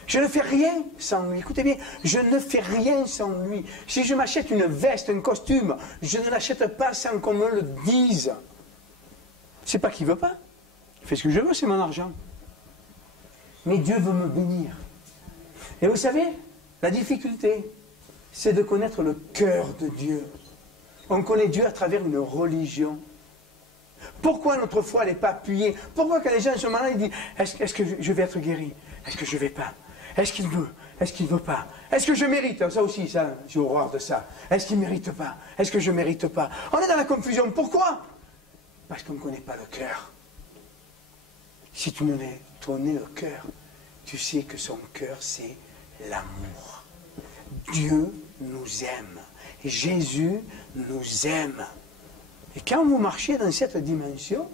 Je ne fais rien sans lui. Écoutez bien, je ne fais rien sans lui. Si je m'achète une veste, un costume, je ne l'achète pas sans qu'on me le dise. C'est pas qu'il ne veut pas. Il fait ce que je veux, c'est mon argent. Mais Dieu veut me bénir. Et vous savez, la difficulté, c'est de connaître le cœur de Dieu. On connaît Dieu à travers une religion. Pourquoi notre foi n'est pas appuyée? Pourquoi quand les gens sont malades, ils disent, est-ce que je vais être guéri? Est-ce que je ne vais pas? Est-ce qu'il veut? Est-ce qu'il ne veut pas? Est-ce que je mérite? Ça aussi, ça, j'ai horreur de ça. Est-ce qu'il ne mérite pas? Est-ce que je ne mérite pas? On est dans la confusion. Pourquoi? Parce qu'on ne connaît pas le cœur. Si tu connais le cœur, tu sais que son cœur, c'est l'amour. Dieu nous aime. Et Jésus nous aime. Et quand vous marchez dans cette dimension,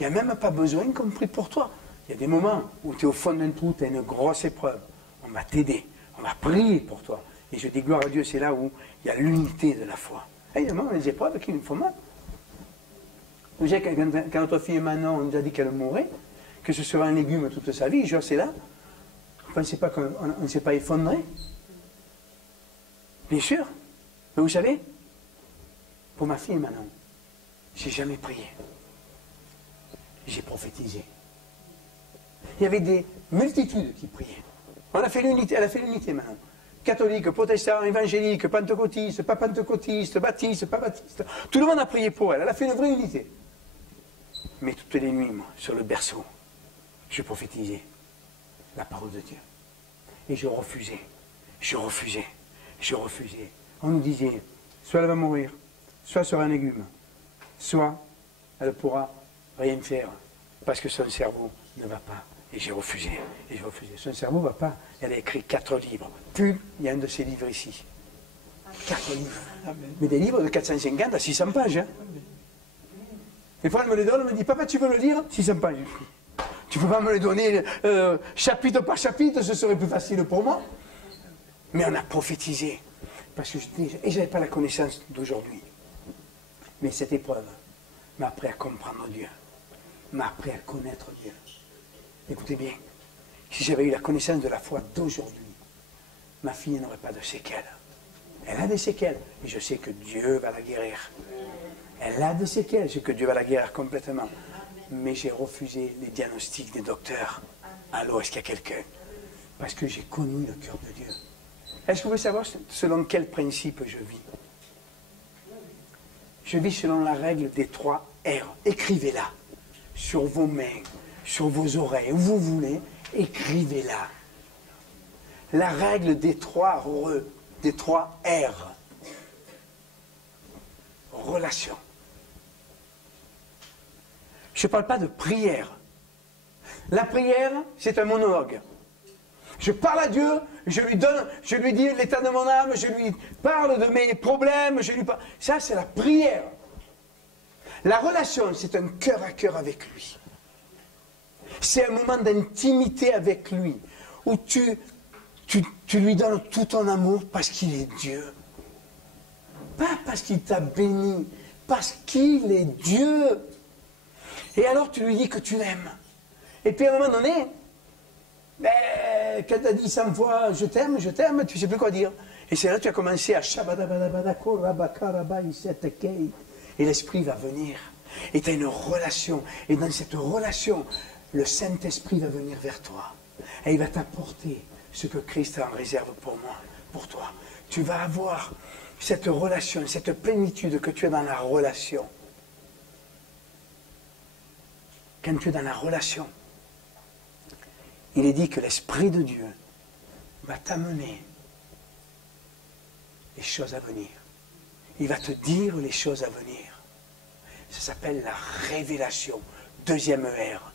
il n'y a même pas besoin qu'on prie pour toi. Il y a des moments où tu es au fond d'un trou, tu as une grosse épreuve. On va t'aider, on va prier pour toi. Et je dis gloire à Dieu, c'est là où il y a l'unité de la foi. Et il y a des moments, les épreuves qui nous font mal. Vous savez, quand notre fille Manon, on nous a dit qu'elle mourrait, que ce serait un légume toute sa vie, genre c'est là. Vous ne pensez pas qu'on ne s'est pas effondré? Bien sûr. Mais vous savez, pour ma fille Manon, j'ai jamais prié. J'ai prophétisé. Il y avait des multitudes qui priaient. On a fait l'unité, elle a fait l'unité maintenant. Catholique, protestant, évangélique, pentecôtiste, pas pentecôtiste, baptiste, pas baptiste. Tout le monde a prié pour elle. Elle a fait une vraie unité. Mais toutes les nuits, moi, sur le berceau, je prophétisais la parole de Dieu. Et je refusais. On nous disait, soit elle va mourir, soit elle sera un légume, soit elle ne pourra rien faire parce que son cerveau ne va pas. Et j'ai refusé. Son cerveau ne va pas. Elle a écrit 4 livres. Puis, il y a un de ces livres ici. 4 livres. Mais des livres de 450 à 600 pages. Hein. Des fois, elle me les donne, elle me dit, papa, tu veux le lire? 600 pages. Tu ne peux pas me les donner chapitre par chapitre, ce serait plus facile pour moi. Mais on a prophétisé. Parce que je n'avais pas la connaissance d'aujourd'hui. Mais cette épreuve m'a appris à comprendre Dieu. M'a appris à connaître Dieu. Écoutez bien, si j'avais eu la connaissance de la foi d'aujourd'hui, ma fille n'aurait pas de séquelles. Elle a des séquelles, et je sais que Dieu va la guérir. Elle a des séquelles, je sais que Dieu va la guérir complètement. Mais j'ai refusé les diagnostics des docteurs. Allô, est-ce qu'il y a quelqu'un? Parce que j'ai connu le cœur de Dieu. Est-ce que vous voulez savoir selon quel principe je vis? Je vis selon la règle des 3 R. Écrivez-la sur vos mains, sur vos oreilles, où vous voulez, écrivez-la. La règle des 3 R, des 3 R. Relation. Je ne parle pas de prière. La prière, c'est un monologue. Je parle à Dieu, je lui dis l'état de mon âme, je lui parle de mes problèmes, je lui parle. Ça, c'est la prière. La relation, c'est un cœur à cœur avec lui. C'est un moment d'intimité avec lui, où tu lui donnes tout ton amour parce qu'il est Dieu. Pas parce qu'il t'a béni, parce qu'il est Dieu. Et alors tu lui dis que tu l'aimes. Et puis à un moment donné, quand tu as dit 100 fois je t'aime, tu ne sais plus quoi dire. Et c'est là que tu as commencé à Shabadabadabadako, Rabakarabai, Setekei. Et l'Esprit va venir. Et tu as une relation. Et dans cette relation, le Saint-Esprit va venir vers toi. Et il va t'apporter ce que Christ en réserve pour moi, pour toi. Tu vas avoir cette relation, cette plénitude que tu as dans la relation. Quand tu es dans la relation, il est dit que l'Esprit de Dieu va t'amener les choses à venir. Il va te dire les choses à venir. Ça s'appelle la révélation. 2e R,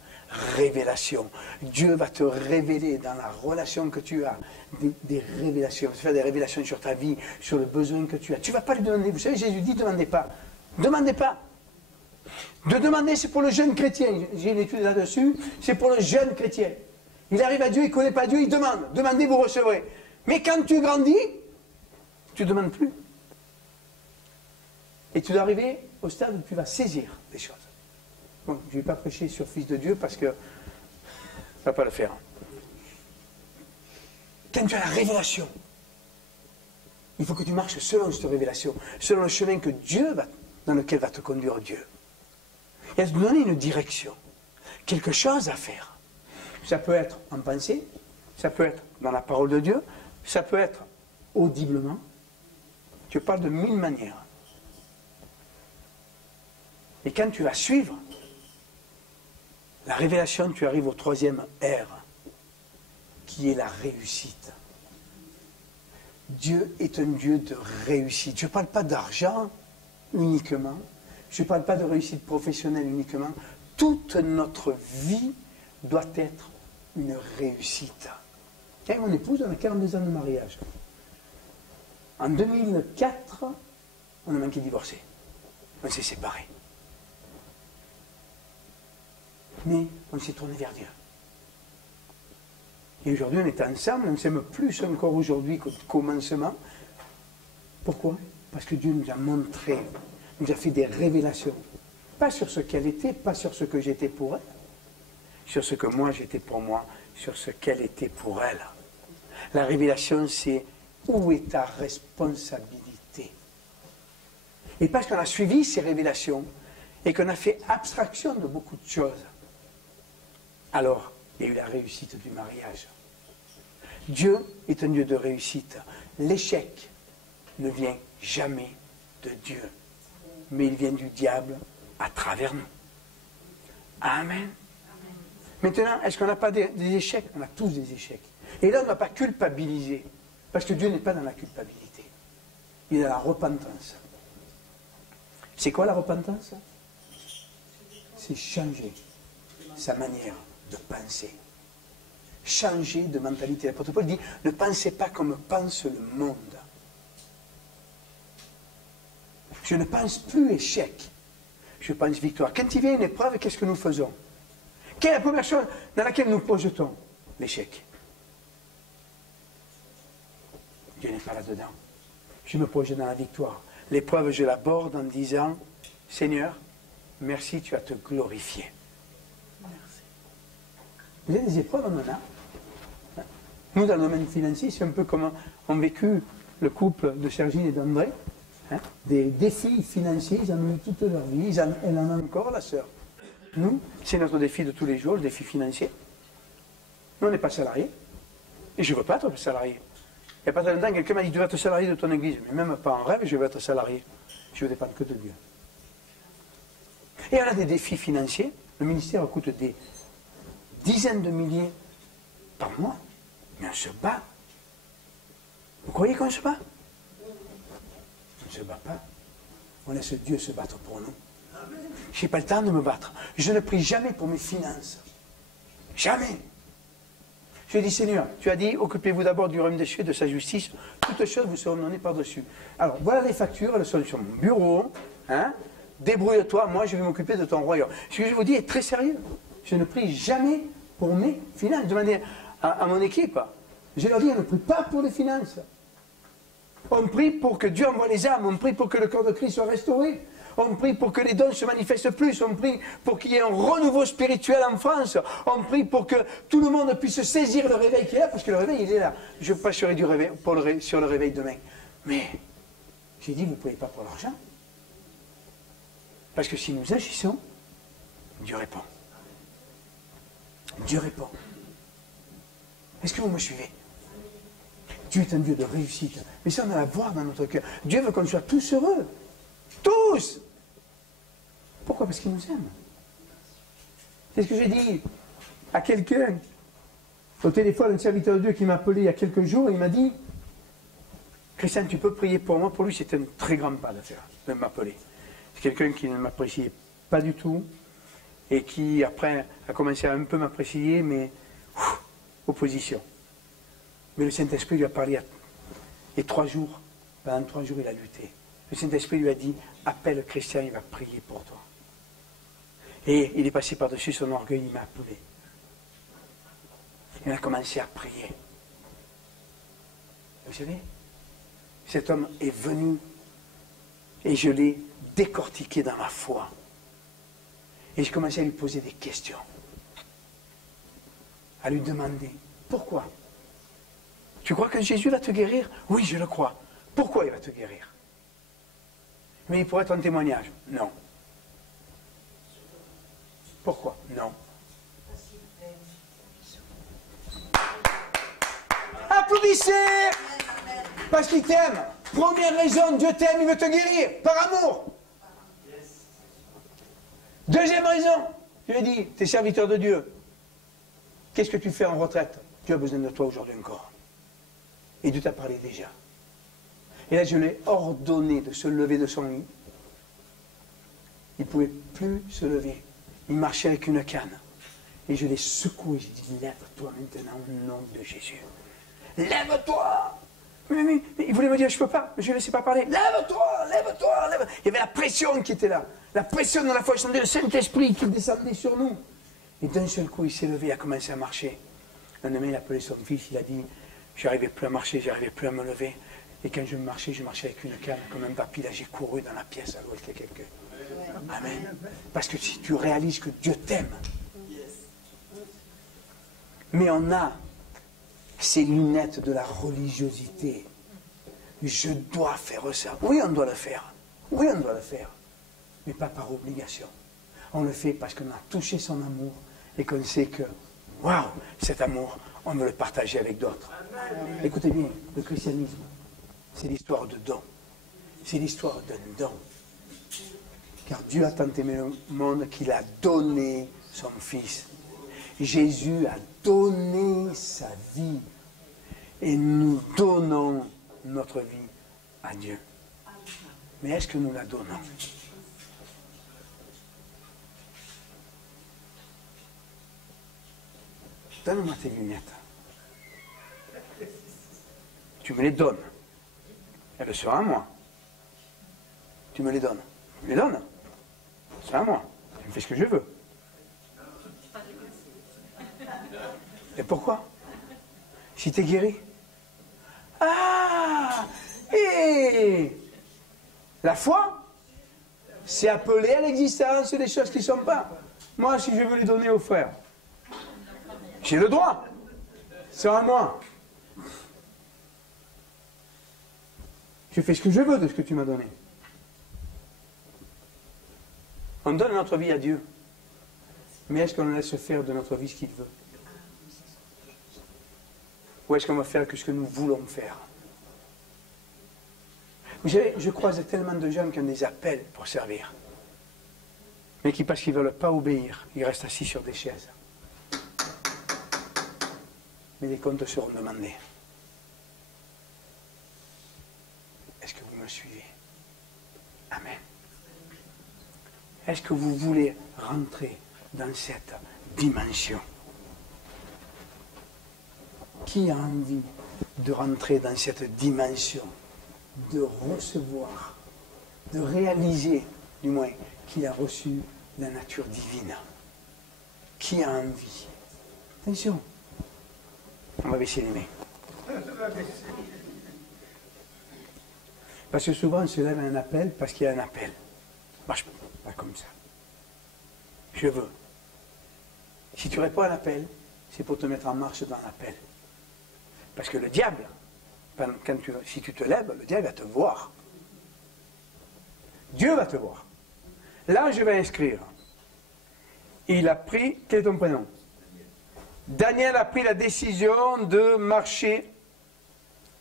révélation. Dieu va te révéler dans la relation que tu as des révélations. Il va te faire des révélations sur ta vie, sur le besoin que tu as. Tu ne vas pas lui demander. Vous savez, Jésus dit, ne demandez pas. Ne demandez pas. De demander, c'est pour le jeune chrétien. J'ai une étude là-dessus. C'est pour le jeune chrétien. Il arrive à Dieu, il ne connaît pas Dieu, il demande. Demandez, vous recevrez. Mais quand tu grandis, tu ne demandes plus. Et tu dois arriver au stade où tu vas saisir des choses. Bon, je ne vais pas prêcher sur Fils de Dieu parce que ça ne va pas le faire. Quand tu as la révélation, il faut que tu marches selon cette révélation, selon le chemin que Dieu va, dans lequel va te conduire Dieu. Il va te donner une direction, quelque chose à faire. Ça peut être en pensée, ça peut être dans la parole de Dieu, ça peut être audiblement. Tu parles de 1000 manières. Et quand tu vas suivre la révélation, tu arrives au 3e R, qui est la réussite. Dieu est un Dieu de réussite. Je ne parle pas d'argent uniquement, je ne parle pas de réussite professionnelle uniquement. Toute notre vie doit être une réussite. Quand mon épouse, on a 42 ans de mariage. En 2004, on a manqué de divorcer. On s'est séparés. Mais on s'est tourné vers Dieu. Et aujourd'hui, on est ensemble, on s'aime plus encore aujourd'hui qu'au commencement. Pourquoi? Parce que Dieu nous a montré, nous a fait des révélations. Pas sur ce qu'elle était, pas sur ce que j'étais pour elle, sur ce que moi j'étais pour moi, sur ce qu'elle était pour elle. La révélation, c'est où est ta responsabilité? Et parce qu'on a suivi ces révélations et qu'on a fait abstraction de beaucoup de choses, alors il y a eu la réussite du mariage. Dieu est un Dieu de réussite. L'échec ne vient jamais de Dieu, mais il vient du diable à travers nous. Amen. Maintenant, est-ce qu'on n'a pas des échecs? On a tous des échecs. Et là, on ne va pas culpabiliser, parce que Dieu n'est pas dans la culpabilité. Il est dans la repentance. C'est quoi la repentance? C'est changer sa manière de penser. Changer de mentalité. L'apôtre Paul dit, ne pensez pas comme pense le monde. Je ne pense plus échec. Je pense victoire. Quand il vient une épreuve, qu'est-ce que nous faisons? Quelle est la première chose dans laquelle nous projetons? L'échec. Dieu n'est pas là-dedans. Je me projette dans la victoire. L'épreuve, je l'aborde en disant, Seigneur, merci, tu vas te glorifier. Merci. Vous avez des épreuves, on en a. Nous, dans le domaine financier, c'est un peu comme ont vécu le couple de Sergine et d'André. Des défis financiers, ils en ont eu toute leur vie, elle en a encore, la sœur. Nous, c'est notre défi de tous les jours, le défi financier. Nous, on n'est pas salariés. Et je ne veux pas être salarié. Il n'y a pas très longtemps, quelqu'un m'a dit, tu vas être salarié de ton église. Mais même pas en rêve, je vais être salarié. Je ne veux dépendre que de Dieu. Et on a des défis financiers. Le ministère coûte des dizaines de milliers par mois. Mais on se bat. Vous croyez qu'on se bat? On ne se bat pas. On laisse Dieu se battre pour nous. Je n'ai pas le temps de me battre. Je ne prie jamais pour mes finances. Jamais. Je dis, Seigneur, tu as dit, occupez-vous d'abord du royaume des cieux et de sa justice. Toutes choses vous seront données par-dessus. Alors, voilà les factures, elles sont sur mon bureau. Hein? Débrouille-toi, moi je vais m'occuper de ton royaume. Ce que je vous dis est très sérieux. Je ne prie jamais pour mes finances. Demandez à mon équipe. Je leur dis, on ne prie pas pour les finances. On prie pour que Dieu envoie les âmes. On prie pour que le corps de Christ soit restauré. On prie pour que les dons se manifestent plus. On prie pour qu'il y ait un renouveau spirituel en France. On prie pour que tout le monde puisse saisir le réveil qui est là, parce que le réveil, il est là. Je passerai du réveil, sur le réveil demain. Mais, j'ai dit, vous ne pouvez pas pour l'argent. Parce que si nous agissons, Dieu répond. Dieu répond. Est-ce que vous me suivez? Dieu est un Dieu de réussite. Mais ça, on doit la voir dans notre cœur. Dieu veut qu'on soit tous heureux. Tous! Pourquoi? Parce qu'il nous aime. C'est ce que j'ai dit à quelqu'un au téléphone, un serviteur de Dieu qui m'a appelé il y a quelques jours, il m'a dit, Christian, tu peux prier pour moi? Pour lui, c'est un très grand pas de faire, de m'appeler. C'est quelqu'un qui ne m'appréciait pas du tout, et qui, après, a commencé à un peu m'apprécier, mais opposition. Mais le Saint-Esprit lui a parlé, et pendant 3 jours, il a lutté. Le Saint-Esprit lui a dit, appelle Christian, il va prier pour toi. Et il est passé par-dessus son orgueil, il m'a appelé. Il a commencé à prier. Vous savez, cet homme est venu, et je l'ai décortiqué dans ma foi. Et je commençais à lui poser des questions. À lui demander, pourquoi? Tu crois que Jésus va te guérir? Oui, je le crois. Pourquoi il va te guérir? Mais il pourrait être un témoignage. Non. Pourquoi? Non. Applaudissez! Parce qu'il t'aime. Première raison, Dieu t'aime, il veut te guérir. Par amour. Deuxième raison, je lui ai dit, tu es serviteur de Dieu. Qu'est-ce que tu fais en retraite? Dieu a besoin de toi aujourd'hui encore. Et Dieu t'a parlé déjà. Et là, je lui ai ordonné de se lever de son lit. Il ne pouvait plus se lever. Il marchait avec une canne. Et je l'ai secoué. J'ai dit, lève-toi maintenant au nom de Jésus. Lève-toi! Mais il voulait me dire, je ne peux pas. Je ne laissais pas parler. Lève-toi, lève-toi, lève-toi. Il y avait la pression qui était là. La pression de la foi. Je sentais le Saint-Esprit qui descendait sur nous. Et d'un seul coup, il s'est levé, il a commencé à marcher. Un lendemain, il a appelé son fils, il a dit, je n'arrivais plus à marcher, je n'arrivais plus à me lever. Et quand je marchais avec une canne, comme un papy, là, j'ai couru dans la pièce à l'autre quelqu'un. Amen. Parce que si tu réalises que Dieu t'aime, mais on a ces lunettes de la religiosité. Je dois faire ça. Oui, on doit le faire. Oui, on doit le faire. Mais pas par obligation. On le fait parce qu'on a touché son amour et qu'on sait que, waouh, cet amour, on veut le partager avec d'autres. Écoutez bien, le christianisme, c'est l'histoire de don. C'est l'histoire d'un don. Car Dieu a tant aimé le monde qu'il a donné son Fils. Jésus a donné sa vie. Et nous donnons notre vie à Dieu. Mais est-ce que nous la donnons? Donne-moi tes lunettes. Tu me les donnes. Elles seront à moi. Tu me les donnes. Tu me les donnes. C'est à moi. Tu me fais ce que je veux. Et pourquoi? Si tu es guéri. Ah! Et la foi, c'est appeler à l'existence des choses qui ne sont pas. Moi, si je veux les donner aux frères, j'ai le droit. C'est à moi. Je fais ce que je veux de ce que tu m'as donné. On donne notre vie à Dieu. Mais est-ce qu'on le laisse faire de notre vie ce qu'il veut? Ou est-ce qu'on va faire que ce que nous voulons faire? Vous savez, je croise tellement de gens qui ont des appels pour servir. Mais qui, parce qu'ils ne veulent pas obéir, ils restent assis sur des chaises. Mais les comptes seront demandés. Est-ce que vous me suivez? Amen. Est-ce que vous voulez rentrer dans cette dimension? Qui a envie de rentrer dans cette dimension, de recevoir, de réaliser, du moins, qu'il a reçu la nature divine? Qui a envie? Attention, on va baisser les mains. Parce que souvent on se lève à un appel parce qu'il y a un appel. Marche pas comme ça. Je veux. Si tu réponds à l'appel, c'est pour te mettre en marche dans l'appel. Parce que le diable, si tu te lèves, le diable va te voir. Dieu va te voir. Là, je vais inscrire. Il a pris, quel est ton prénom? Daniel a pris la décision de marcher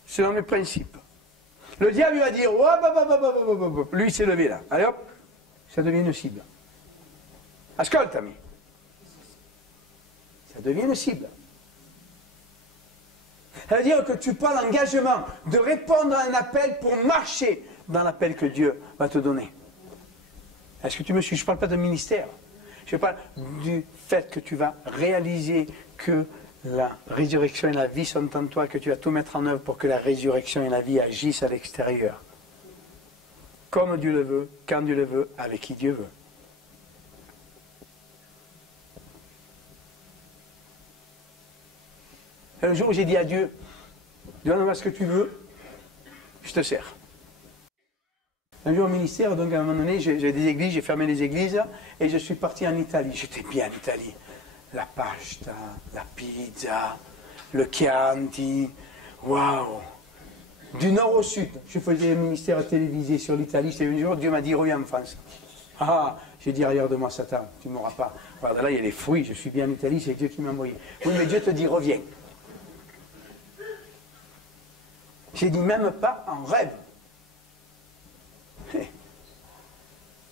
selon les principes. Le diable va dire, lui il s'est levé là. Allez hop, ça devient une cible. Ascoltami. Ça devient une cible. Ça veut dire que tu prends l'engagement de répondre à un appel pour marcher dans l'appel que Dieu va te donner. Est-ce que tu me suis? Je ne parle pas de ministère. Je parle du fait que tu vas réaliser que la résurrection et la vie sont en toi, que tu vas tout mettre en œuvre pour que la résurrection et la vie agissent à l'extérieur. Comme Dieu le veut, quand Dieu le veut, avec qui Dieu veut. Et le jour où j'ai dit à Dieu, donne-moi ce que tu veux, je te sers. Un jour au ministère, donc à un moment donné, j'ai des églises, j'ai fermé les églises, et je suis parti en Italie. J'étais bien en Italie. La pasta, la pizza, le Chianti, waouh! Du nord au sud, je faisais un ministère télévisé sur l'Italie. Un jour, Dieu m'a dit, reviens en France. Ah, j'ai dit, regarde-moi Satan, tu ne m'auras pas. Regarde là, il y a les fruits, je suis bien en Italie, c'est Dieu qui m'a envoyé. Oui, mais Dieu te dit, reviens. J'ai dit, même pas en rêve.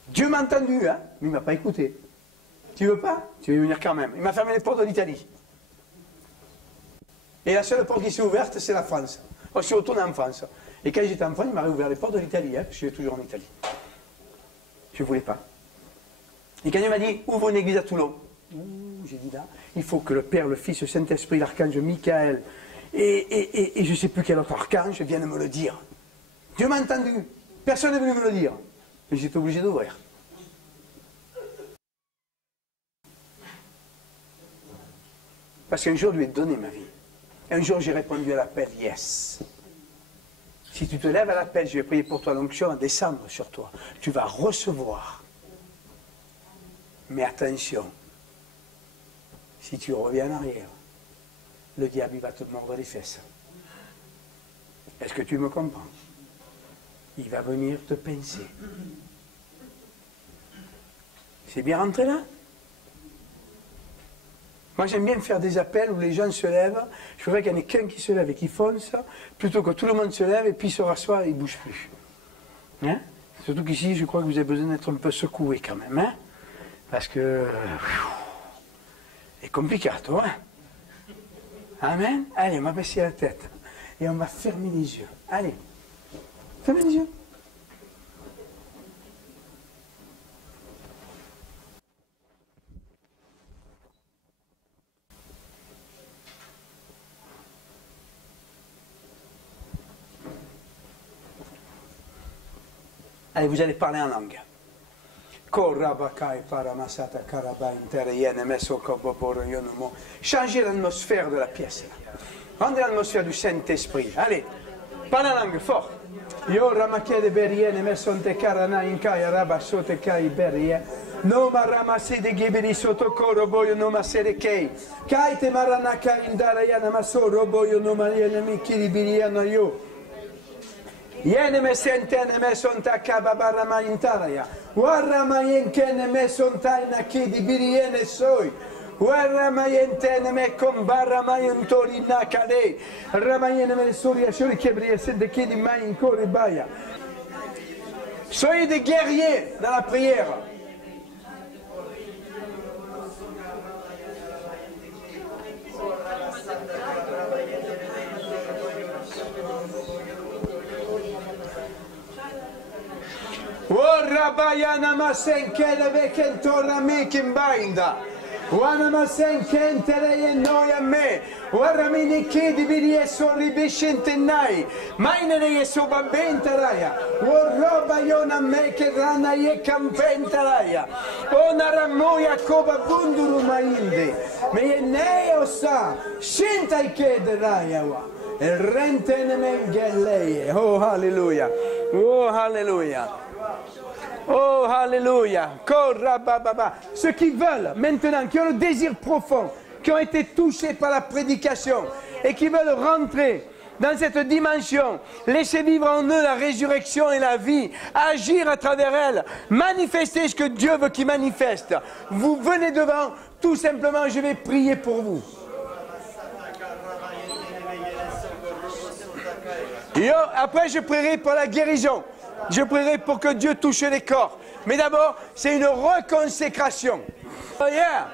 Dieu m'a entendu, hein, mais il ne m'a pas écouté. Tu veux pas? Tu veux venir quand même. Il m'a fermé les portes de l'Italie. Et la seule porte qui s'est ouverte, c'est la France. Je suis retourné en France. Et quand j'étais en France, il m'a réouvert les portes de l'Italie. Hein, je suis toujours en Italie. Je ne voulais pas. Et quand il m'a dit, ouvre une église à Toulon. J'ai dit là, il faut que le Père, le Fils, le Saint-Esprit, l'archange Michael, et je ne sais plus quel autre archange vienne me le dire. Dieu m'a entendu. Personne n'est venu me le dire. Mais j'étais obligé d'ouvrir. Parce qu'un jour, je lui ai donné ma vie. Un jour, j'ai répondu à l'appel, yes. Si tu te lèves à l'appel, je vais prier pour toi. L'onction va descendre sur toi. Tu vas recevoir. Mais attention, si tu reviens en arrière, le diable il va te mordre les fesses. Est-ce que tu me comprends? Il va venir te pincer. C'est bien rentré là? Moi j'aime bien faire des appels où les gens se lèvent. Je voudrais qu'il n'y en ait qu'un qui se lève et qui fonce, plutôt que tout le monde se lève et puis se rassoit et il ne bouge plus. Hein? Surtout qu'ici, je crois que vous avez besoin d'être un peu secoué quand même. Hein? Parce que... c'est compliqué, toi. Hein? Amen? Allez, on va baisser la tête. Et on va fermer les yeux. Allez. Fermez les yeux. Allez, vous allez parler en langue. Changez l'atmosphère de la pièce. Rendez l'atmosphère du Saint-Esprit. Allez. Pas la langue, fort. Yo ramakede beriene mesonte karana inkaya raba sote kai berie. No maramase de geberi soto koro boyo no masere kei. Kai te maranaka indara yana masoro boyo no mariene mikiri biriano yo. Yene me sentene me sonta kababara ma intaraya. Warra ma yenkene me sonta ina kidi biriene soi. Warra ma yentene me kombarra ma yentori nakade. Ramayene me soria shuri kebri de kidi ma inkori baya. Soyez des guerriers dans la prière. Rabayana masenkele vekentora mekimbainda. Wana masenkentele yenoya me. Waramini kidi birie sorri bishentenai. Mainene yeso babentaraya. Woroba yona meke rana ye kampentaraya. Ona ramoya koba bunduru mainde. Me yeneo sa. Shintai kederaya wa. El rentene mengeleye. Oh hallelujah. Oh hallelujah. Oh, alléluia. Ceux qui veulent maintenant, qui ont le désir profond, qui ont été touchés par la prédication et qui veulent rentrer dans cette dimension, laisser vivre en eux la résurrection et la vie, agir à travers elle, manifester ce que Dieu veut qu'il manifeste. Vous venez devant, tout simplement, je vais prier pour vous. Et après, je prierai pour la guérison. Je prierai pour que Dieu touche les corps. Mais d'abord, c'est une reconsécration. Oh yeah.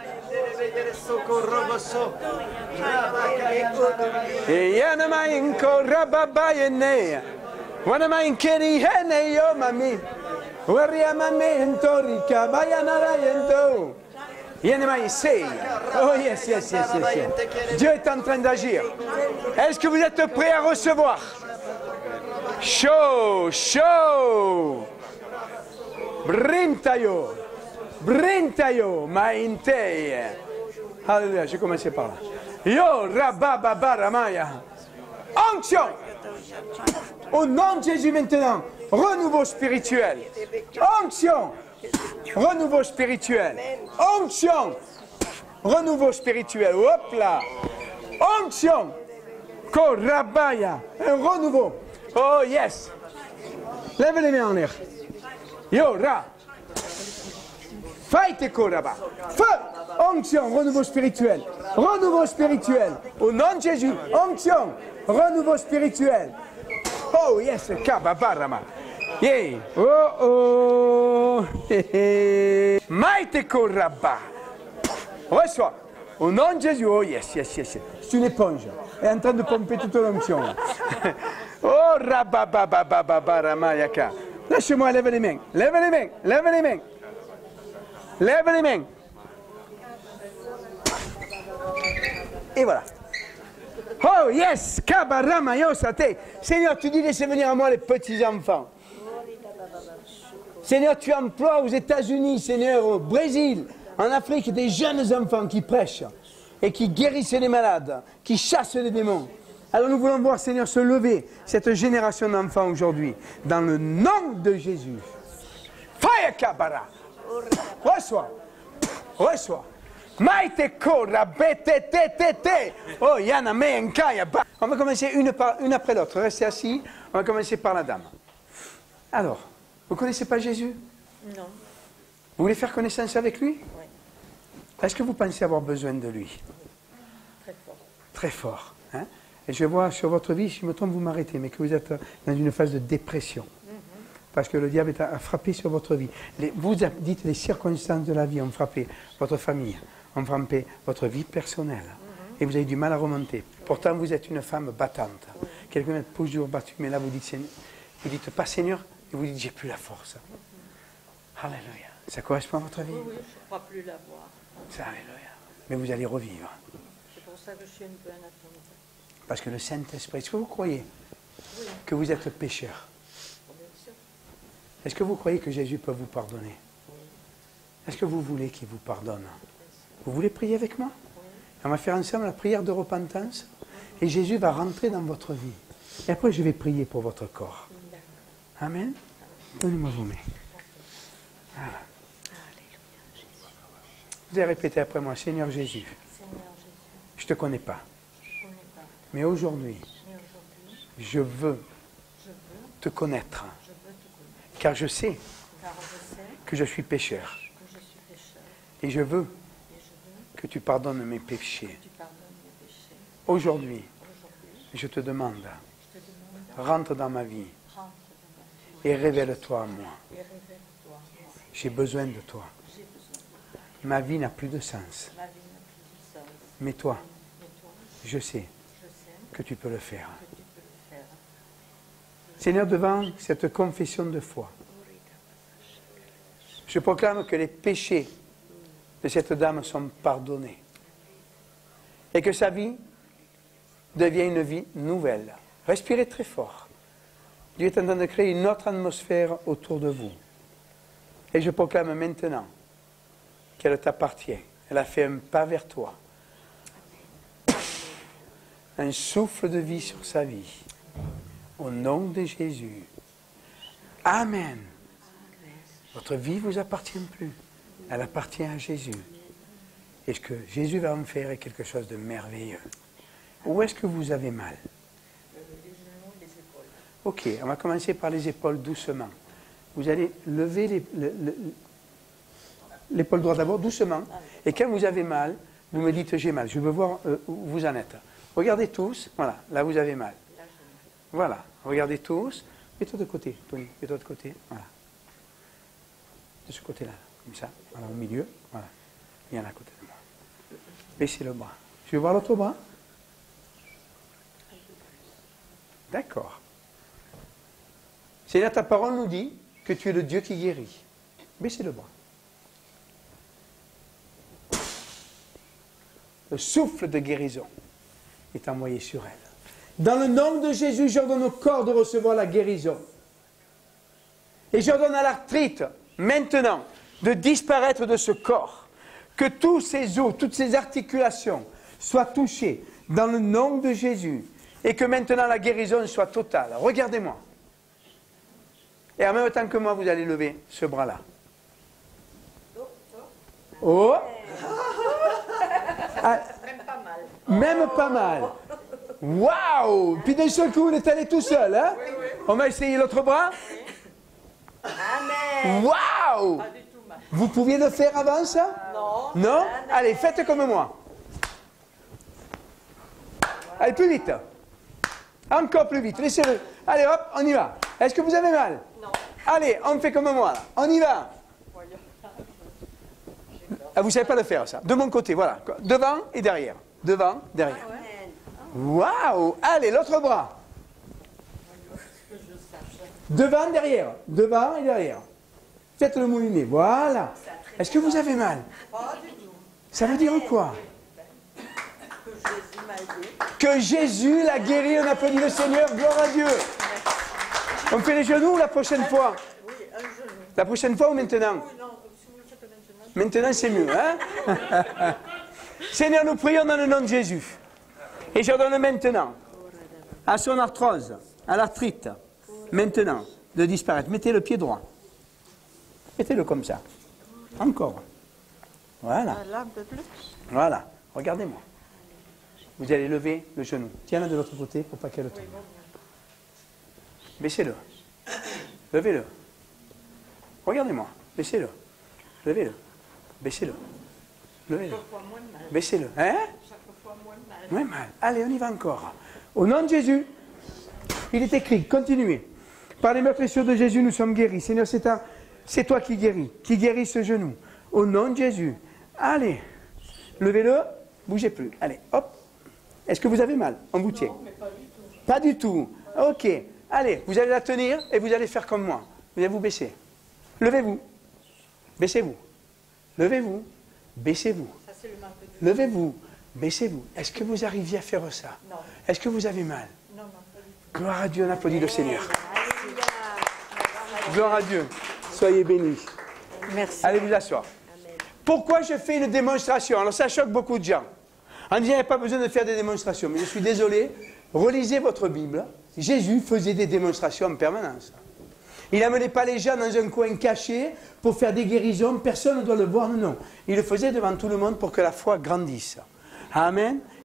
Oh yes, yes, yes, yes, yes. Dieu est en train d'agir. Est-ce que vous êtes prêts à recevoir? Show, show. Brintayo, brintayo, mainteye. Alléluia, j'ai commencé par là. Yo, rabababaramaya. Onction. Au nom de Jésus maintenant, renouveau spirituel. Onction. Renouveau spirituel. Onction. Renouveau spirituel. Hop là. Onction. Korabaya. Un renouveau. Oh yes. Lève les mains en l'air. Yo, ra. Fight koraba. Feu. Onction. Renouveau spirituel. Renouveau spirituel. Au nom de Jésus. Onction. Renouveau spirituel. Oh yes. Kababarama. Yeah. Oh oh. Maite koraba. Reçois. Au nom de Jésus. Oh yes, yes, yes. C'est une éponge. Elle est en train de pomper toute l'onction. Oh rabababababamayaka. Lâche-moi, lève les mains. Lève les mains. Lève les mains. Lève les mains. Et voilà. Oh yes. Kabarama yosate. Seigneur, tu dis laissez venir à moi les petits enfants. Seigneur, tu emploies aux États-Unis, Seigneur, au Brésil, en Afrique, des jeunes enfants qui prêchent et qui guérissent les malades, qui chassent les démons. Alors nous voulons voir, Seigneur, se lever cette génération d'enfants aujourd'hui, dans le nom de Jésus. Fire Kabara. Reçois. Reçois. Maite Kora Betetetete. Oh, Yana Menkaya. On va commencer une après l'autre. Restez assis. On va commencer par la dame. Alors, vous ne connaissez pas Jésus? Non. Vous voulez faire connaissance avec lui? Oui. Est-ce que vous pensez avoir besoin de lui? Très fort. Très fort. Hein? Et je vois sur votre vie, si je me trompe, vous m'arrêtez, mais que vous êtes dans une phase de dépression. Parce que le diable a frappé sur votre vie. Vous dites les circonstances de la vie ont frappé votre famille, ont frappé votre vie personnelle. Et vous avez du mal à remonter. Pourtant, vous êtes une femme battante. Quelqu'un va être toujours battu, mais là, vous dites pas Seigneur, et vous dites j'ai plus la force. Alléluia. Ça correspond à votre vie? Oui, oui, je ne crois plus l'avoir. Alléluia. Mais vous allez revivre. C'est pour ça que je suis un peu anatomie. Parce que le Saint-Esprit, est-ce que vous croyez que vous êtes pécheur? Bien sûr. Est-ce que vous croyez que Jésus peut vous pardonner? Est-ce que vous voulez qu'il vous pardonne? Vous voulez prier avec moi? On va faire ensemble la prière de repentance et Jésus va rentrer dans votre vie. Et après, je vais prier pour votre corps. Amen. Donnez-moi vos mains. Voilà. Vous allez répéter après moi, Seigneur Jésus, je ne te connais pas. Mais aujourd'hui, je veux te connaître. Car je sais que je suis pécheur. Et je veux que tu pardonnes mes péchés. Aujourd'hui, je te demande, rentre dans ma vie et révèle-toi à moi. J'ai besoin de toi. Ma vie n'a plus de sens. Mais toi, je sais que tu peux le faire. Seigneur, devant cette confession de foi, je proclame que les péchés de cette dame sont pardonnés et que sa vie devient une vie nouvelle. Respirez très fort. Dieu est en train de créer une autre atmosphère autour de vous. Et je proclame maintenant qu'elle t'appartient. Elle a fait un pas vers toi. Un souffle de vie sur sa vie. Au nom de Jésus. Amen. Votre vie ne vous appartient plus. Elle appartient à Jésus. Et ce que Jésus va en faire est quelque chose de merveilleux. Où est-ce que vous avez mal? Les épaules. Ok, on va commencer par les épaules doucement. Vous allez lever l'épaule droite d'abord, doucement. Et quand vous avez mal, vous me dites j'ai mal. Je veux voir où vous en êtes. Regardez tous. Voilà, là vous avez mal. Voilà, regardez tous. Mets-toi de côté, Tony. Mets-toi de côté. Voilà. De ce côté-là, comme ça. Voilà, au milieu. Voilà. Viens à côté de moi. Baissez le bras. Je vais voir l'autre bras. D'accord. Seigneur, ta parole nous dit que tu es le Dieu qui guérit. Baissez le bras. Le souffle de guérison est envoyé sur elle. Dans le nom de Jésus, j'ordonne au corps de recevoir la guérison. Et j'ordonne à l'arthrite, maintenant, de disparaître de ce corps. Que tous ces os, toutes ces articulations soient touchées dans le nom de Jésus. Et que maintenant la guérison soit totale. Regardez-moi. Et en même temps que moi, vous allez lever ce bras-là. Oh! Ah, Même pas mal. même pas mal. Waouh! Puis d'un seul coup, vous êtes allé tout seul. Hein? On va essayer l'autre bras. Amen. Waouh! Pas du tout mal. Vous pouviez le faire avant ça? Non. Non? Allez, faites comme moi. Allez, plus vite. Encore plus vite. Laissez-le. Allez, hop, on y va. Est-ce que vous avez mal? Non. Allez, on fait comme moi. Là. On y va. Voyons. Ah, vous ne savez pas le faire, ça. De mon côté, voilà. Devant et derrière. Devant, derrière. Waouh! Allez, l'autre bras. Devant, derrière. Devant et derrière. Faites-le mouliner. Voilà. Est-ce que vous avez mal? Pas du tout. Ça veut dire quoi? Que Jésus m'a aidé. Que Jésus l'a guéri. On applaudit le Seigneur. Gloire à Dieu. On fait les genoux la prochaine fois? Oui, un genou. La prochaine fois ou maintenant? Oui, non, si vous le faites maintenant. Maintenant, c'est mieux. Hein? Seigneur, nous prions dans le nom de Jésus. Et j'ordonne maintenant à son arthrose, à l'arthrite, maintenant, de disparaître. Mettez le pied droit. Mettez-le comme ça. Encore. Voilà. Là, un peu plus. Voilà. Regardez-moi. Vous allez lever le genou. Tiens-le de l'autre côté pour pas qu'elle tombe. Baissez-le. Levez-le. Regardez-moi. Baissez-le. Levez-le. Baissez-le. Levez-le. Chaque fois moins de mal. Baissez-le. Hein? Chaque fois moins de mal. Moins mal. Allez, on y va encore. Au nom de Jésus, il est écrit, continuez. Par les meurtrissures de Jésus, nous sommes guéris. Seigneur, c'est toi qui guéris ce genou. Au nom de Jésus. Allez, levez-le, bougez plus. Allez, hop. Est-ce que vous avez mal? On vous tient. Non, mais pas du tout. Pas du tout. Ok. Allez, vous allez la tenir et vous allez faire comme moi. Vous allez vous baisser. Levez-vous. Baissez-vous. Levez-vous. Baissez-vous. Ça, c'est le manque de... Levez-vous. Baissez-vous. Est-ce que vous arriviez à faire ça? Non. Est-ce que vous avez mal? Non, non, pas du tout. Gloire à Dieu, on applaudit le Seigneur. Alléluia. Gloire à Dieu. Soyez bénis. Merci. Allez vous asseoir. Pourquoi je fais une démonstration? Alors ça choque beaucoup de gens. En disant, il n'y a pas besoin de faire des démonstrations. Mais je suis désolé, relisez votre Bible Jésus faisait des démonstrations en permanence. Il n'amenait pas les gens dans un coin caché pour faire des guérisons, personne ne doit le voir, non. Il le faisait devant tout le monde pour que la foi grandisse. Amen.